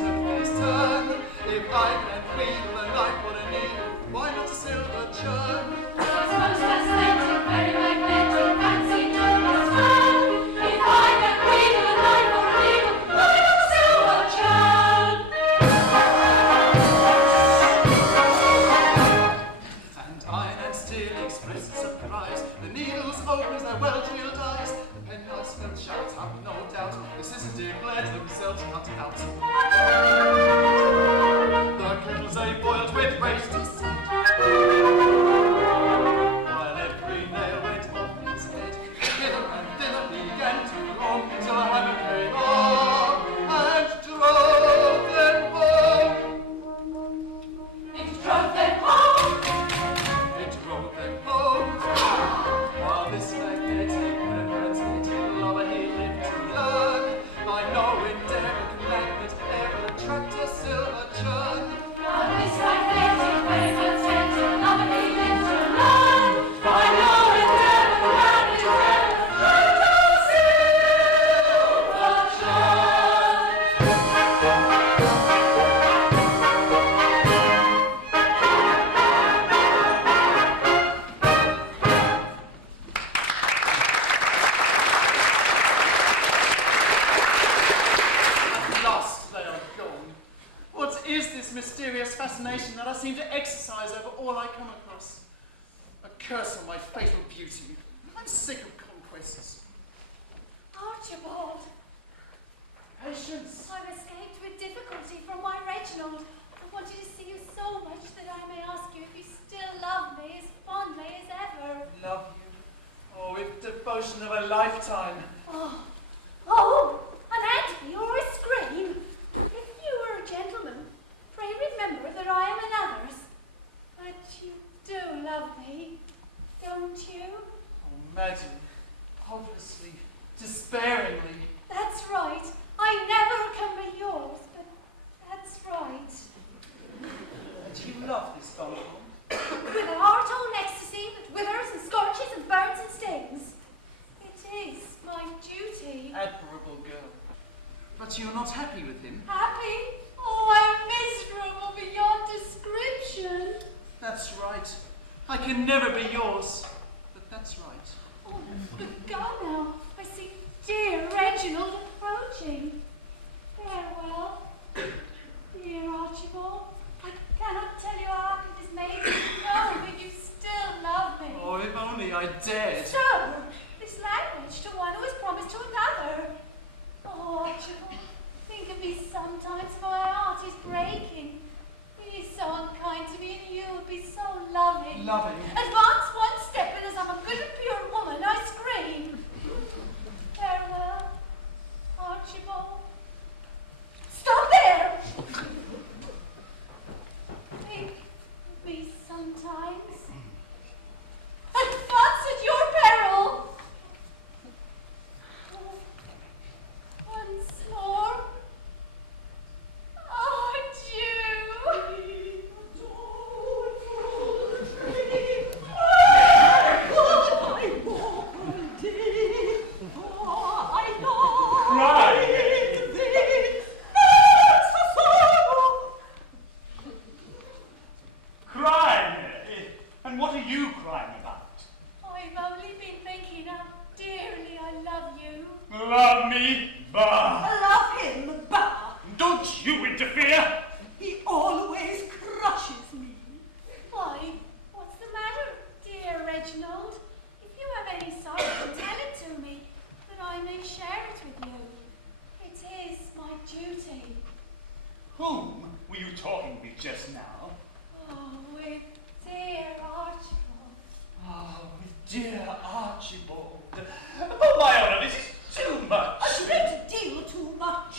declared themselves cut out. The kettles they boiled with raised descent, while every nail went off its head. Hither and thither began to roam, till a hammer came up and drove them home. It drove them home. It drove them home. While this magnetic lover he lived to learn, I know in Derrick magnet ever attract a silver churn. On this magnetic lover he lived to learn. I know in Derrick magnet ever attract a silver churn. At last they are gone. What is this mysterious fascination that I seem to exercise over all I come across? A curse on my fatal beauty. I'm sick of conquests. Archibald, Patience. I've escaped with difficulty from my Reginald. I wanted to see you so much that I may ask you if you still love me as fondly as ever. Love you. Oh, with devotion of a lifetime. Oh, an envy or a scream. If you were a gentleman, pray remember that I am another's. But you do love me, don't you? Oh, madam. Hopelessly, despairingly. That's right. I never can be yours, but that's right. And you love this bundle? With a heart all ecstasy that withers and scorches and burns and stings. It is my duty. Admirable girl. But you're not happy with him? Happy? Oh, I'm miserable beyond description. That's right. I can never be yours. But that's right. Oh, but go now. I see dear Reginald approaching. Farewell, dear Archibald. I cannot tell you how happy this made me know that you still love me. Oh, if only I dared. So, this language to one who has promised to another. Oh, Archibald, think of me sometimes, my heart is breaking. He is so unkind to me, and you would be so loving. Loving? Advance one step, and as I'm a good and pure woman, I scream. Farewell, Archibald. Stop there! Think of me sometimes. Advance at your peril. Once more. Crying? And what are you crying about? I've only been thinking how dearly I love you. Love me? Bah! Love him, bah! Don't you interfere! He always crushes me. Why, what's the matter, dear Reginald? If you have any sorrow, tell it to me, that I may share it with you. It is my duty. Whom were you talking with just now? Oh, with dear Archibald. Oh, with dear Archibald. Oh, my honour, this is too much. A great deal too much.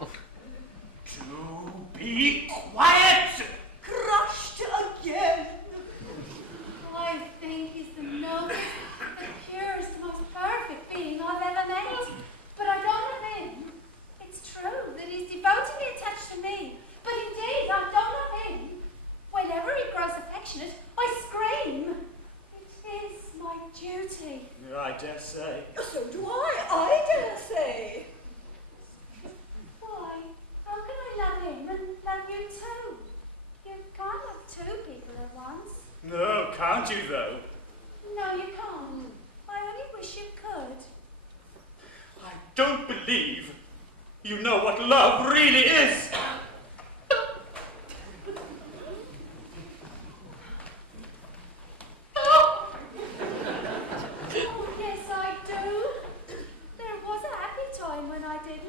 Do be quiet! Crushed again. I think he's the noblest, the purest, most perfect being I've ever met. But I don't love him. It's true that he's devotedly attached to me, but indeed I don't love him. Whenever he grows affectionate, I scream. It is my duty. I dare say. So do I dare say. Why, how can I love him and love you too? You can't love two people at once. No, can't you, though? No, you can't. I only wish you could. I don't believe you know what love really is. Oh, yes, I do. There was a happy time when I did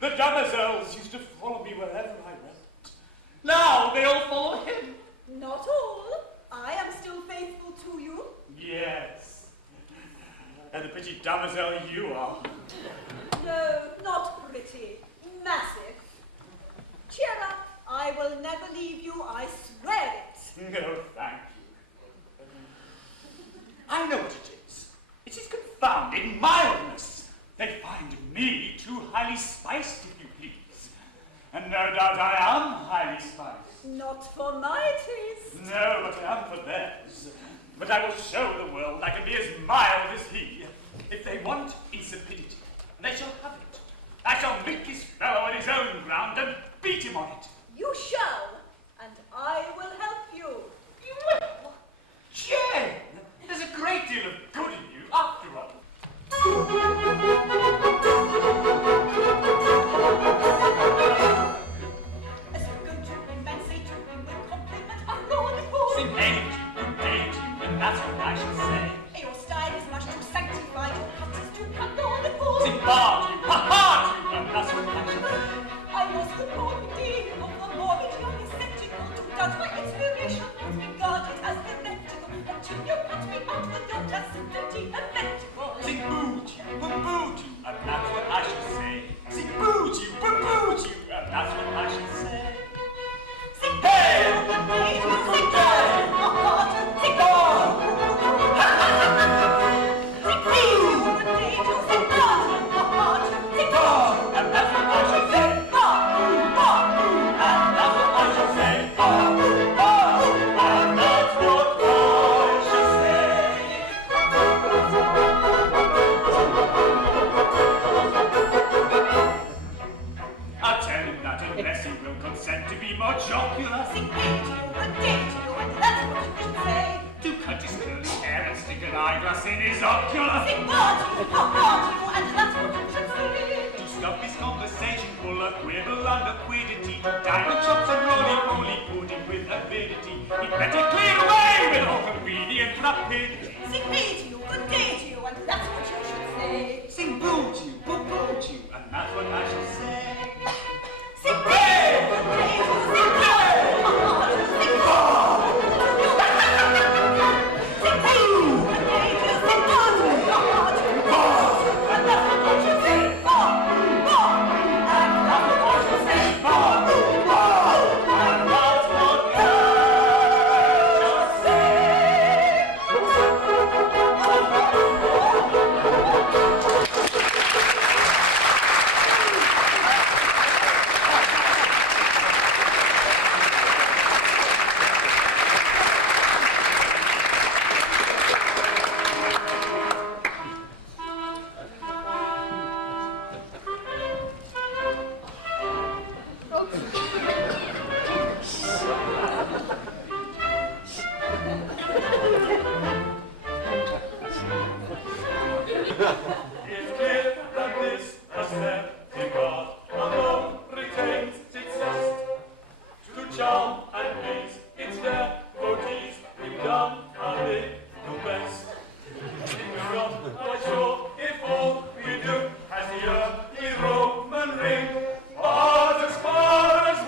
The damoiselles used to follow me wherever I went. Now they all follow him. Not all. I am still faithful to you. Yes. And the pretty damoiselle you are. No, not pretty. Massive. Cheer up. I will never leave you, I swear it. No, thank you. I know what it is. It is confounded mildness. They find me too highly spiced, if you please. And no doubt I am highly spiced. Not for my taste. No, but I am for theirs. But I will show the world I can be as mild as he. If they want insipidity, they shall have it. I shall make his fellow on his own ground and beat him on it. You shall, and I will help you. You will? Jane! There's a great deal of good in you, after all. As you go to him and say to him with compliment, a wonderful. Sing hey to you, good day to you, and that's what I shall say. Your style is much too sanctified, your cut is too canonical. Sing bar to you, ha-ha to you, and that's what I shall say. I was the poor indeed of the morbid young sceptical to doubt my inspiration was regarded as heretical until you cut me out with your tacitity and spectacle. Sing boo to you, boo to you, and that's what I shall say. Sing boo to you, boo to you, and that's what I shall say. Sing hey, sing hey, sing hey, sing oh, sing hey, sing oh, And that's what I shall say. And that's what I shall say. And that's what I shall say. I'll tell him that unless he will consent to be more jocular, sing hey to you, and day to you, and that's what you should say. to cut his curly hair and stick an eyeglass in his ocular, Sing bar to you, and that's what you should say. to stuff his conversation full of quibble and liquidity, to diamond chops and roly-poly pudding with avidity. He'd better clear away with all convenient rapidity. Sing hey to you, good day to you, and that's what you should say. Sing boo to you, boo to you, and that's what I shall say. Sing hey, good day to you, sing hey, sing oh, sing hey, good day to you, sing oh, and that's what I should say. And that's what I should say. And that's what I shall It's clear that this aesthetic art alone retains its zest to charm and please its devotees. We've done our little best. We're not quite sure if all we do has the early Roman ring, but as far as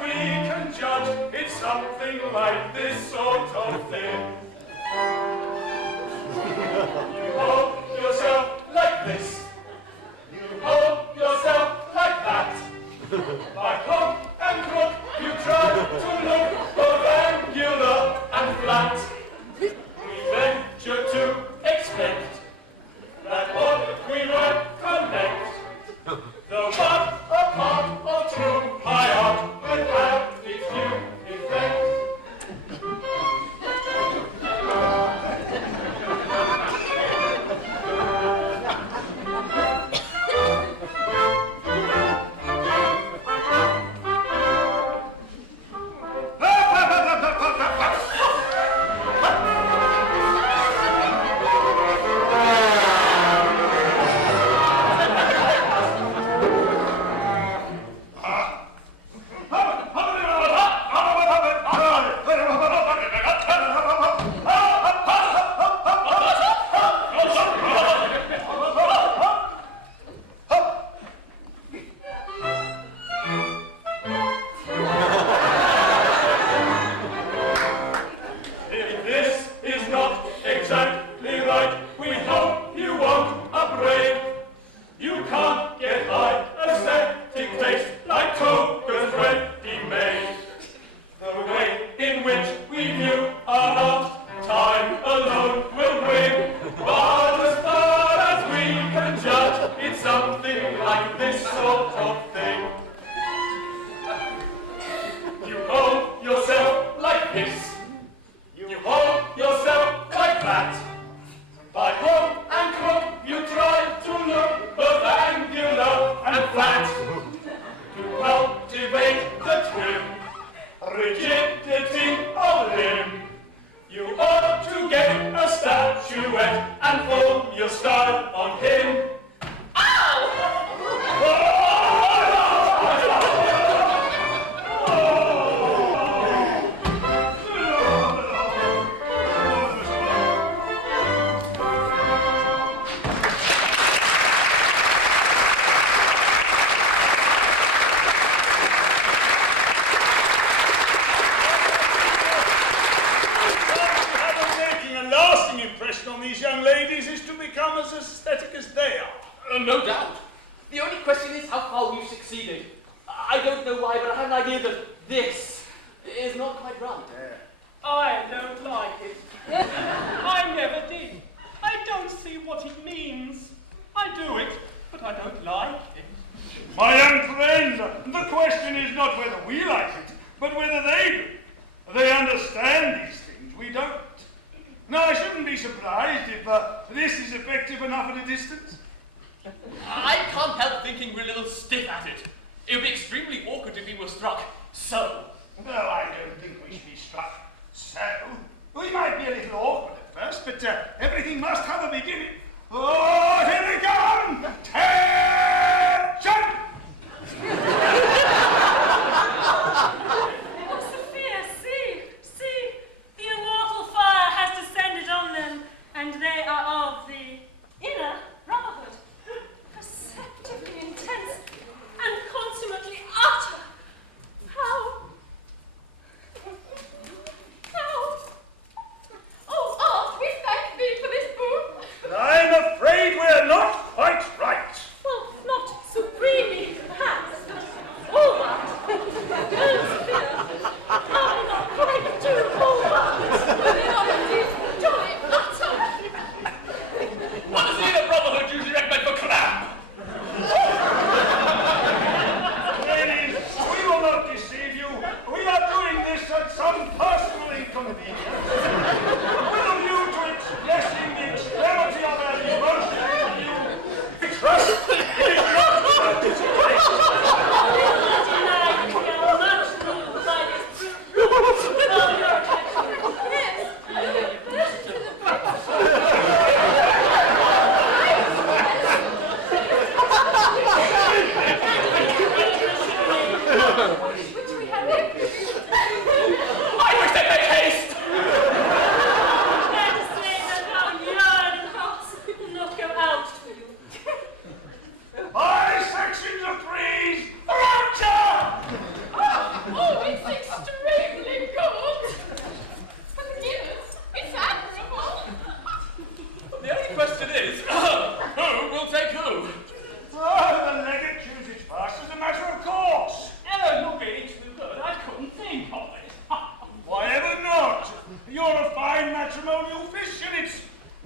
No doubt. The only question is how far we've succeeded. I don't know why, but I have an idea that this is not quite right. I don't like it. I never did. I don't see what it means. I do it, but I don't like it. My young friend, the question is not whether we like it, but whether they do. They understand these things, we don't. Now, I shouldn't be surprised if this is effective enough at a distance. I can't help thinking we're a little stiff at it. It would be extremely awkward if we were struck so. No, I don't think we should be struck so. We might be a little awkward at first, but everything must have a beginning. Oh, here we come! Attention! Oh, Sophia, see, the immortal fire has descended on them, and they are of the inner brotherhood, perceptibly intense and consummately utter. How? Oh, Aunt, we thank thee for this boon. I'm afraid we're not quite right. Well, not supremely, perhaps, but all that. Sophia, are we not quite too all that? They are indeed jolly utter. What does the inner brotherhood usually recommend for clam? Ladies, we will not deceive you. We are doing this at some personal inconvenience. With a view to expressing the extremity of our devotion to you. We trust it is not about this place. Which we have I wish they'd make haste! Dare to say that our yearning hearts will not go out to you. By sections of threes, rapture! Oh, it's extremely good. For the Guinness, it's admirable. The only question is, who will take who? Oh, the legate chooses first as a matter of course. Oh, you're being too good. I couldn't think of it. Why ever not? You're a fine matrimonial fish, and it's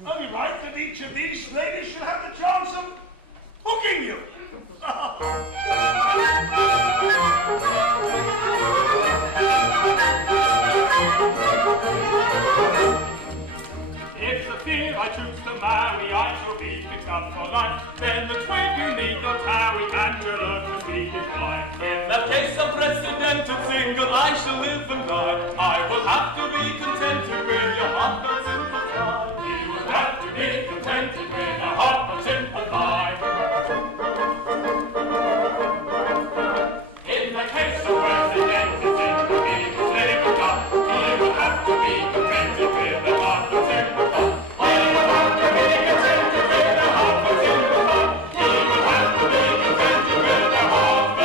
only right that each of these ladies should have the chance of hooking you. If the fear I choose to marry, I shall be fixed up for life. Then the twig you need not tarry, and you'll learn to speak his life. In that case, unprecedented single, I shall live and die. I will have to be contented with your heart not sympathize. You will have to be contented with a heart not sympathize. In the case of unprecedented single, he was live and die. He will have to be contented with a heart not sympathize. He will have to be contented with a heart not sympathize. He will have to be contented with a heart not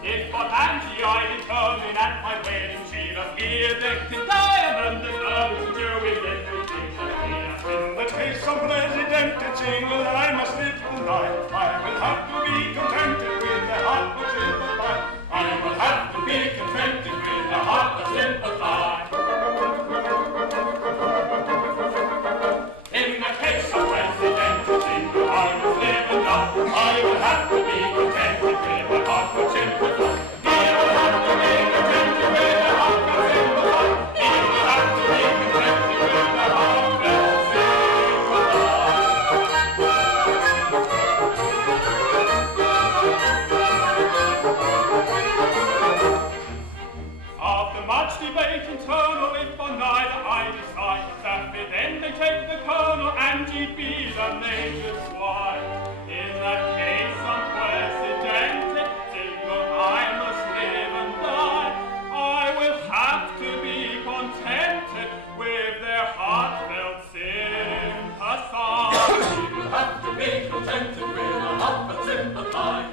If for Angie I determine at my wedding she'll appear decked in diamonds and pearls and jewelry everything shall appear. In the case of president single, I must live and die. I will have to be contented with the heart which sympathize. I will have to be contented with a heart that sympathize. In the case of president single, I must live and die. I will have to be contented with a heart that sympathize. He will have to be contented with a heart that sympathize. He will have to be contented with a heart that After much debate internal, if on neither I decide, that we then may take the colonel and ye be the nature's wife. In that case unprecedented, single I must live and die. I will have to be contented with their heartfelt sympathize. You will have to be contented with a heartfelt sympathize.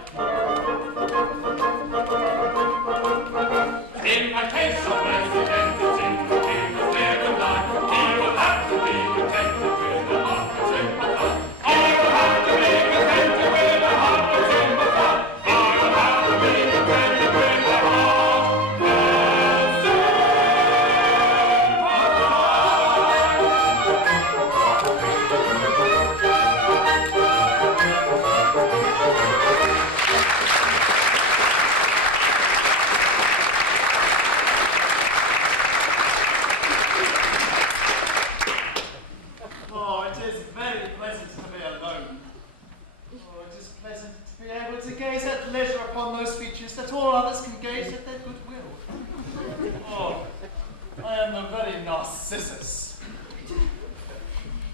bloody Narcissus.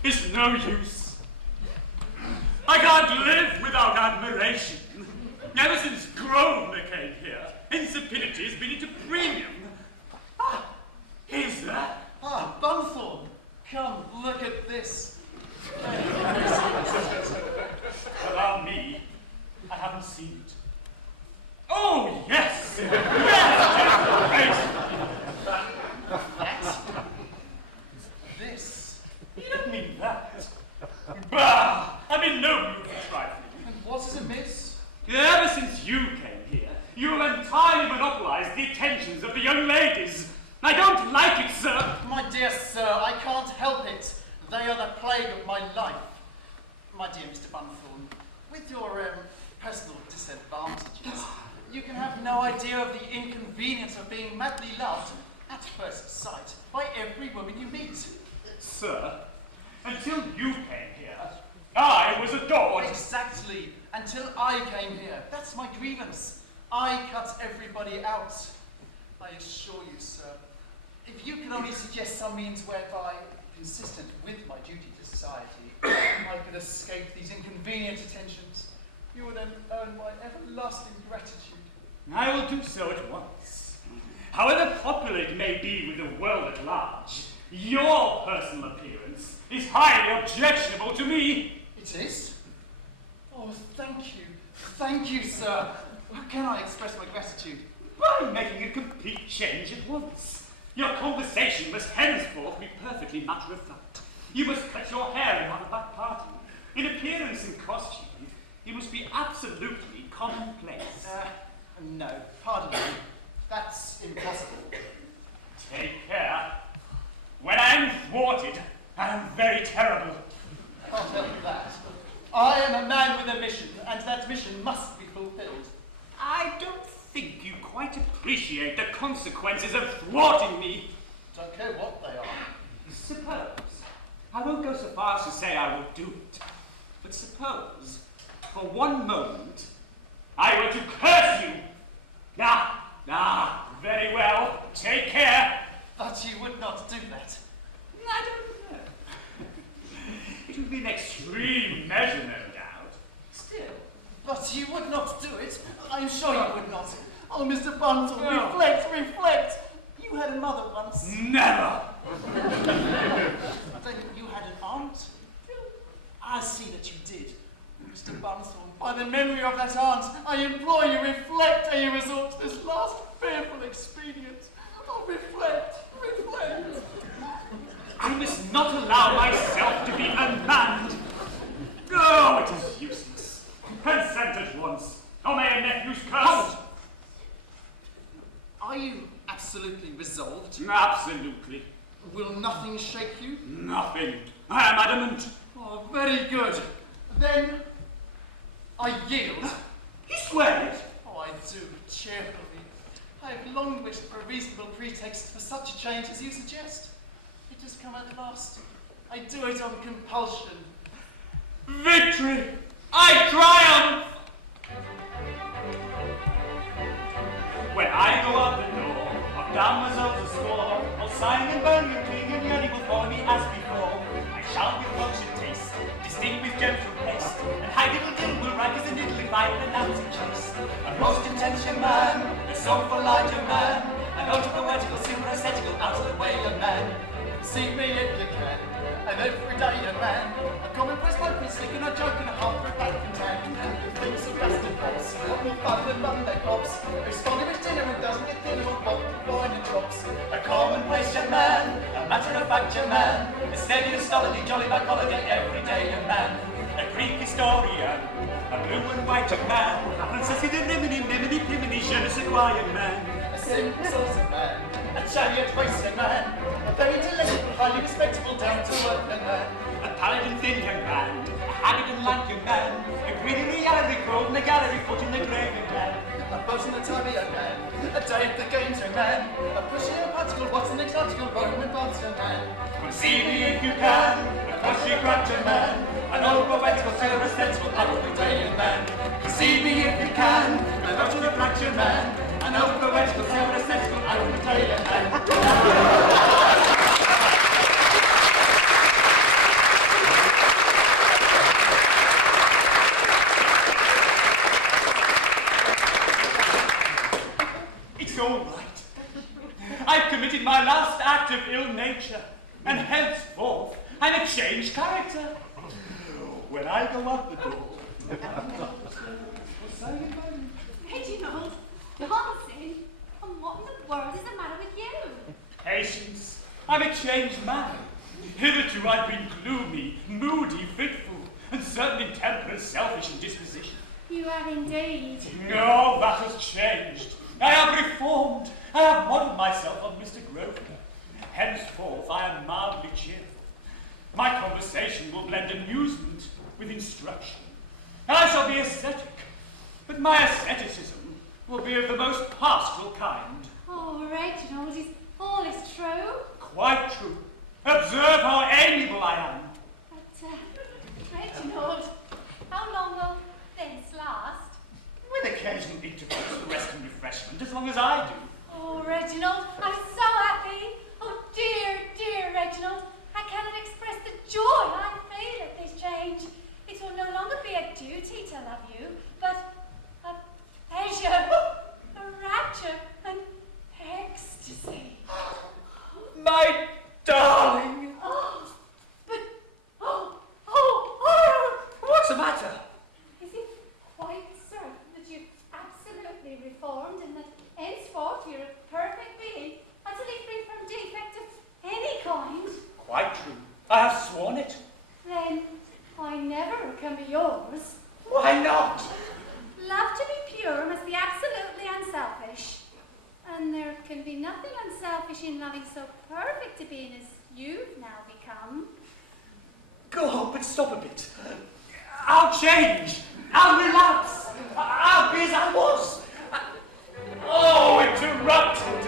It's no use. I can't live without admiration. Ever since Grosvenor came here, insipidity has been at a premium. Ah, here's that. Ah, Bunthorne, come, look at this. Allow me. I haven't seen it. Oh, yes! Yes! That? This? You don't mean that. Bah! I'm in no mood for trifling. And what is amiss? Ever since you came here, you have entirely monopolized the attentions of the young ladies. I don't like it, sir. My dear sir, I can't help it. They are the plague of my life. My dear Mr. Bunthorne, with your personal disadvantages, you can have no idea of the inconvenience of being madly loved at first sight by every woman you meet. Sir, until you came here, I was adored. Exactly. Until I came here. That's my grievance. I cut everybody out. I assure you, sir, if you can only suggest some means whereby, consistent with my duty to society, I could escape these inconvenient attentions, you will then earn my everlasting gratitude. I will do so at once. However popular it may be with the world at large, your personal appearance is highly objectionable to me. It is? Oh, thank you. Thank you, sir. How can I express my gratitude? By making a complete change at once. Your conversation must henceforth be perfectly matter of fact. You must cut your hair and have a back party. In appearance and costume, you must be absolutely commonplace. No, pardon me. That's impossible. Take care. When I am thwarted, I am very terrible. Can't help that. I am a man with a mission, and that mission must be fulfilled. I don't think you quite appreciate the consequences of thwarting me. Don't care what they are. Suppose, I won't go so far as to say I will do it, but suppose, for one moment, I were to curse you. Very well, take care. But you would not do that. I don't know. It would be an extreme measure, no doubt. Still. But you would not do it. I'm sure you would not. Oh, Mr. Bunthorne, No. reflect. You had a mother once. Never. Then you had an aunt. I see that you did. Mr. Bunthorne, by the memory of that aunt, I implore you, reflect ere you resort to this last fearful expedient. Oh, reflect. I must not allow myself to be unmanned. Oh, it is useless. Consent at once, or may a nephew's curse. Are you absolutely resolved? Absolutely. Will nothing shake you? Nothing. I am adamant. Oh, very good. Then I yield. You swear it? Oh, I do, cheerfully. I have long wished for a reasonable pretext for such a change as you suggest. It has come at last. I do it on compulsion. Victory! I triumph! When I go out the door of damoiselles a score, all sighing and burning and clinging and yearning will follow me as before. I shall with function taste, distinct with gentle pace, and high little dill will rank as a diddle if I pronounce it chase. A most intense young man, a soulful light young man, an ultra poetical, super aesthetical, out of the way young man. See me if you can, an everyday young man, a commonplace bloke who's slick and a joke and a half for a back and tan, who thinks of rusted pops, what more fun than Monday pops, who's fond of his dinner and doesn't get thinner on pot and wine and chops. A commonplace young man, a matter-of-fact young man, a steady and stolidly jolly back holiday everyday young man, a Greek historian, a blue and white young man, a princess in a nimini, je ne sais quoi young man, A simple sort of man, a chariot racing man, a very delightful, highly respectable, down-to-earth young man, a paladin thin young man, a haggard and lank young man, a green in the gallery, crawled in the gallery, foot in the grave young man, a boat in the tubby young man, a day at the games young man, a pushy and practical, what's the next article, Roman baths young man. see me if you can, a crusty cracked young man, an old poetical, sailor sensible, everyday young man. See me if you can, a crusty cracked young man, an old poetical, sailor sensible, everyday young man. act of ill nature, and henceforth I'm a changed character. When I go out the door, Reginald, Johnson, and what in the world is the matter with you? Patience, I'm a changed man. Hitherto I've been gloomy, moody, fitful, uncertain in temper, selfish in disposition. You have indeed. No, that has changed. I have reformed. I have modelled myself on Mr. Grosvenor. Henceforth I am mildly cheerful. My conversation will blend amusement with instruction. I shall be ascetic, but my asceticism will be of the most pastoral kind. Oh, Reginald, is all this true? Quite true. Observe how amiable I am. But, Reginald, how long will this last? With occasional intervals for rest and refreshment, as long as I do. Oh, Reginald, I'm so happy. Oh, dear, dear Reginald, I cannot express the joy I feel at this change. It will no longer be a duty to love you, but a pleasure, a rapture, an ecstasy. My darling! Oh, but, What's the matter? Is it quite certain that you've absolutely reformed and that henceforth you're a perfect being, utterly free from defect of any kind? Quite true. I have sworn it. Then I never can be yours. Why not? Love to be pure must be absolutely unselfish. And there can be nothing unselfish in loving so perfect a being as you've now become. Go on, but stop a bit. I'll change. I'll relapse. I'll be as I was. Oh, interrupted.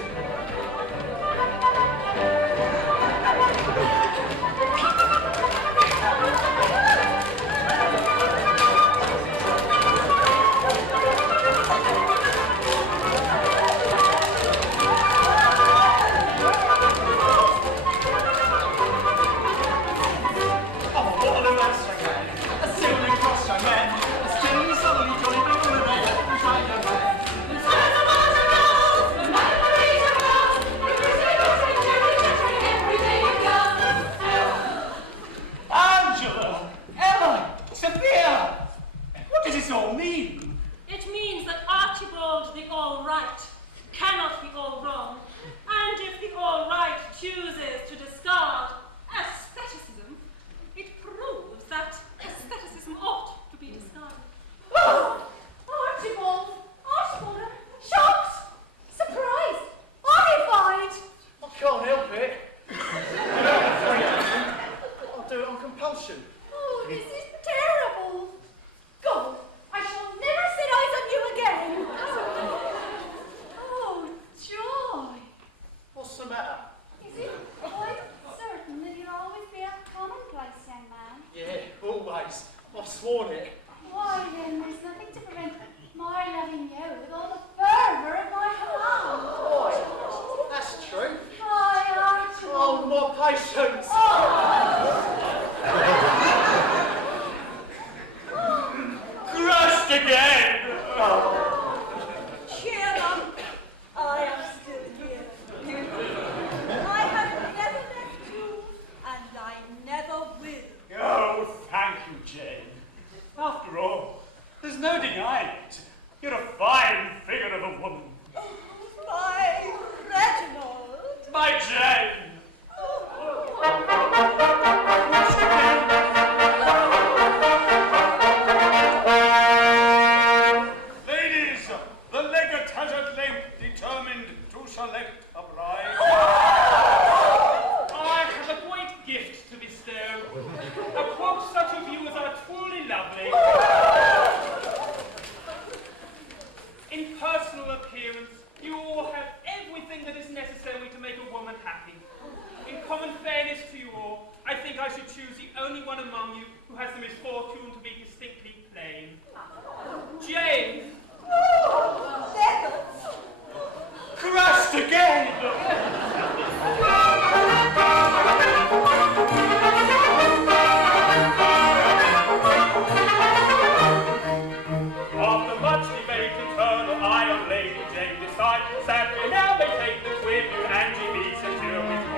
Sadly now may take the twin, and she be secure with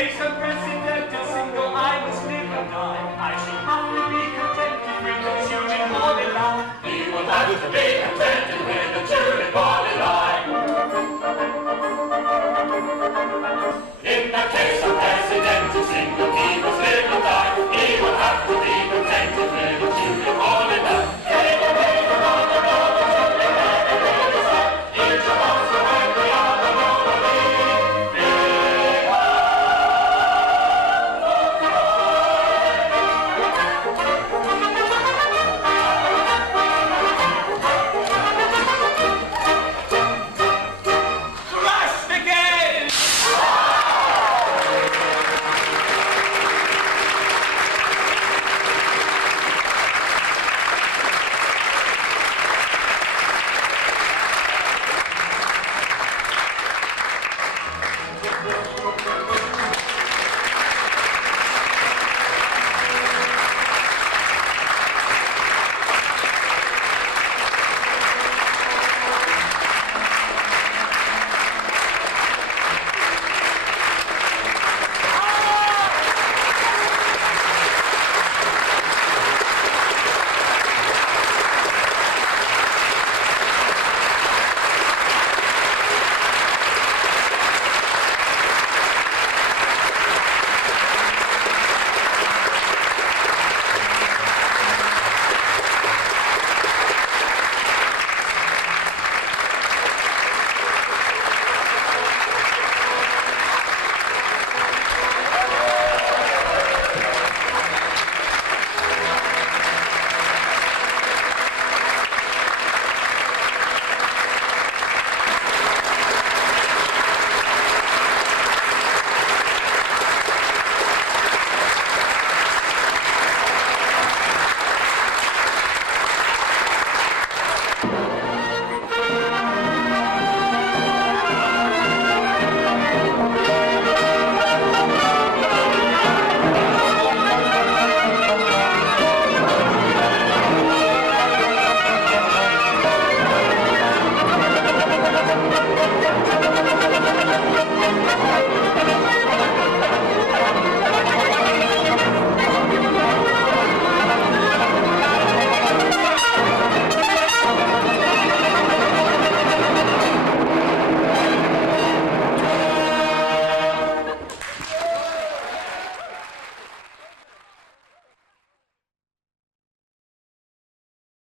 case unprecedented, single, I must live and die. I shall have to be contented with consuming more than now. He will have to be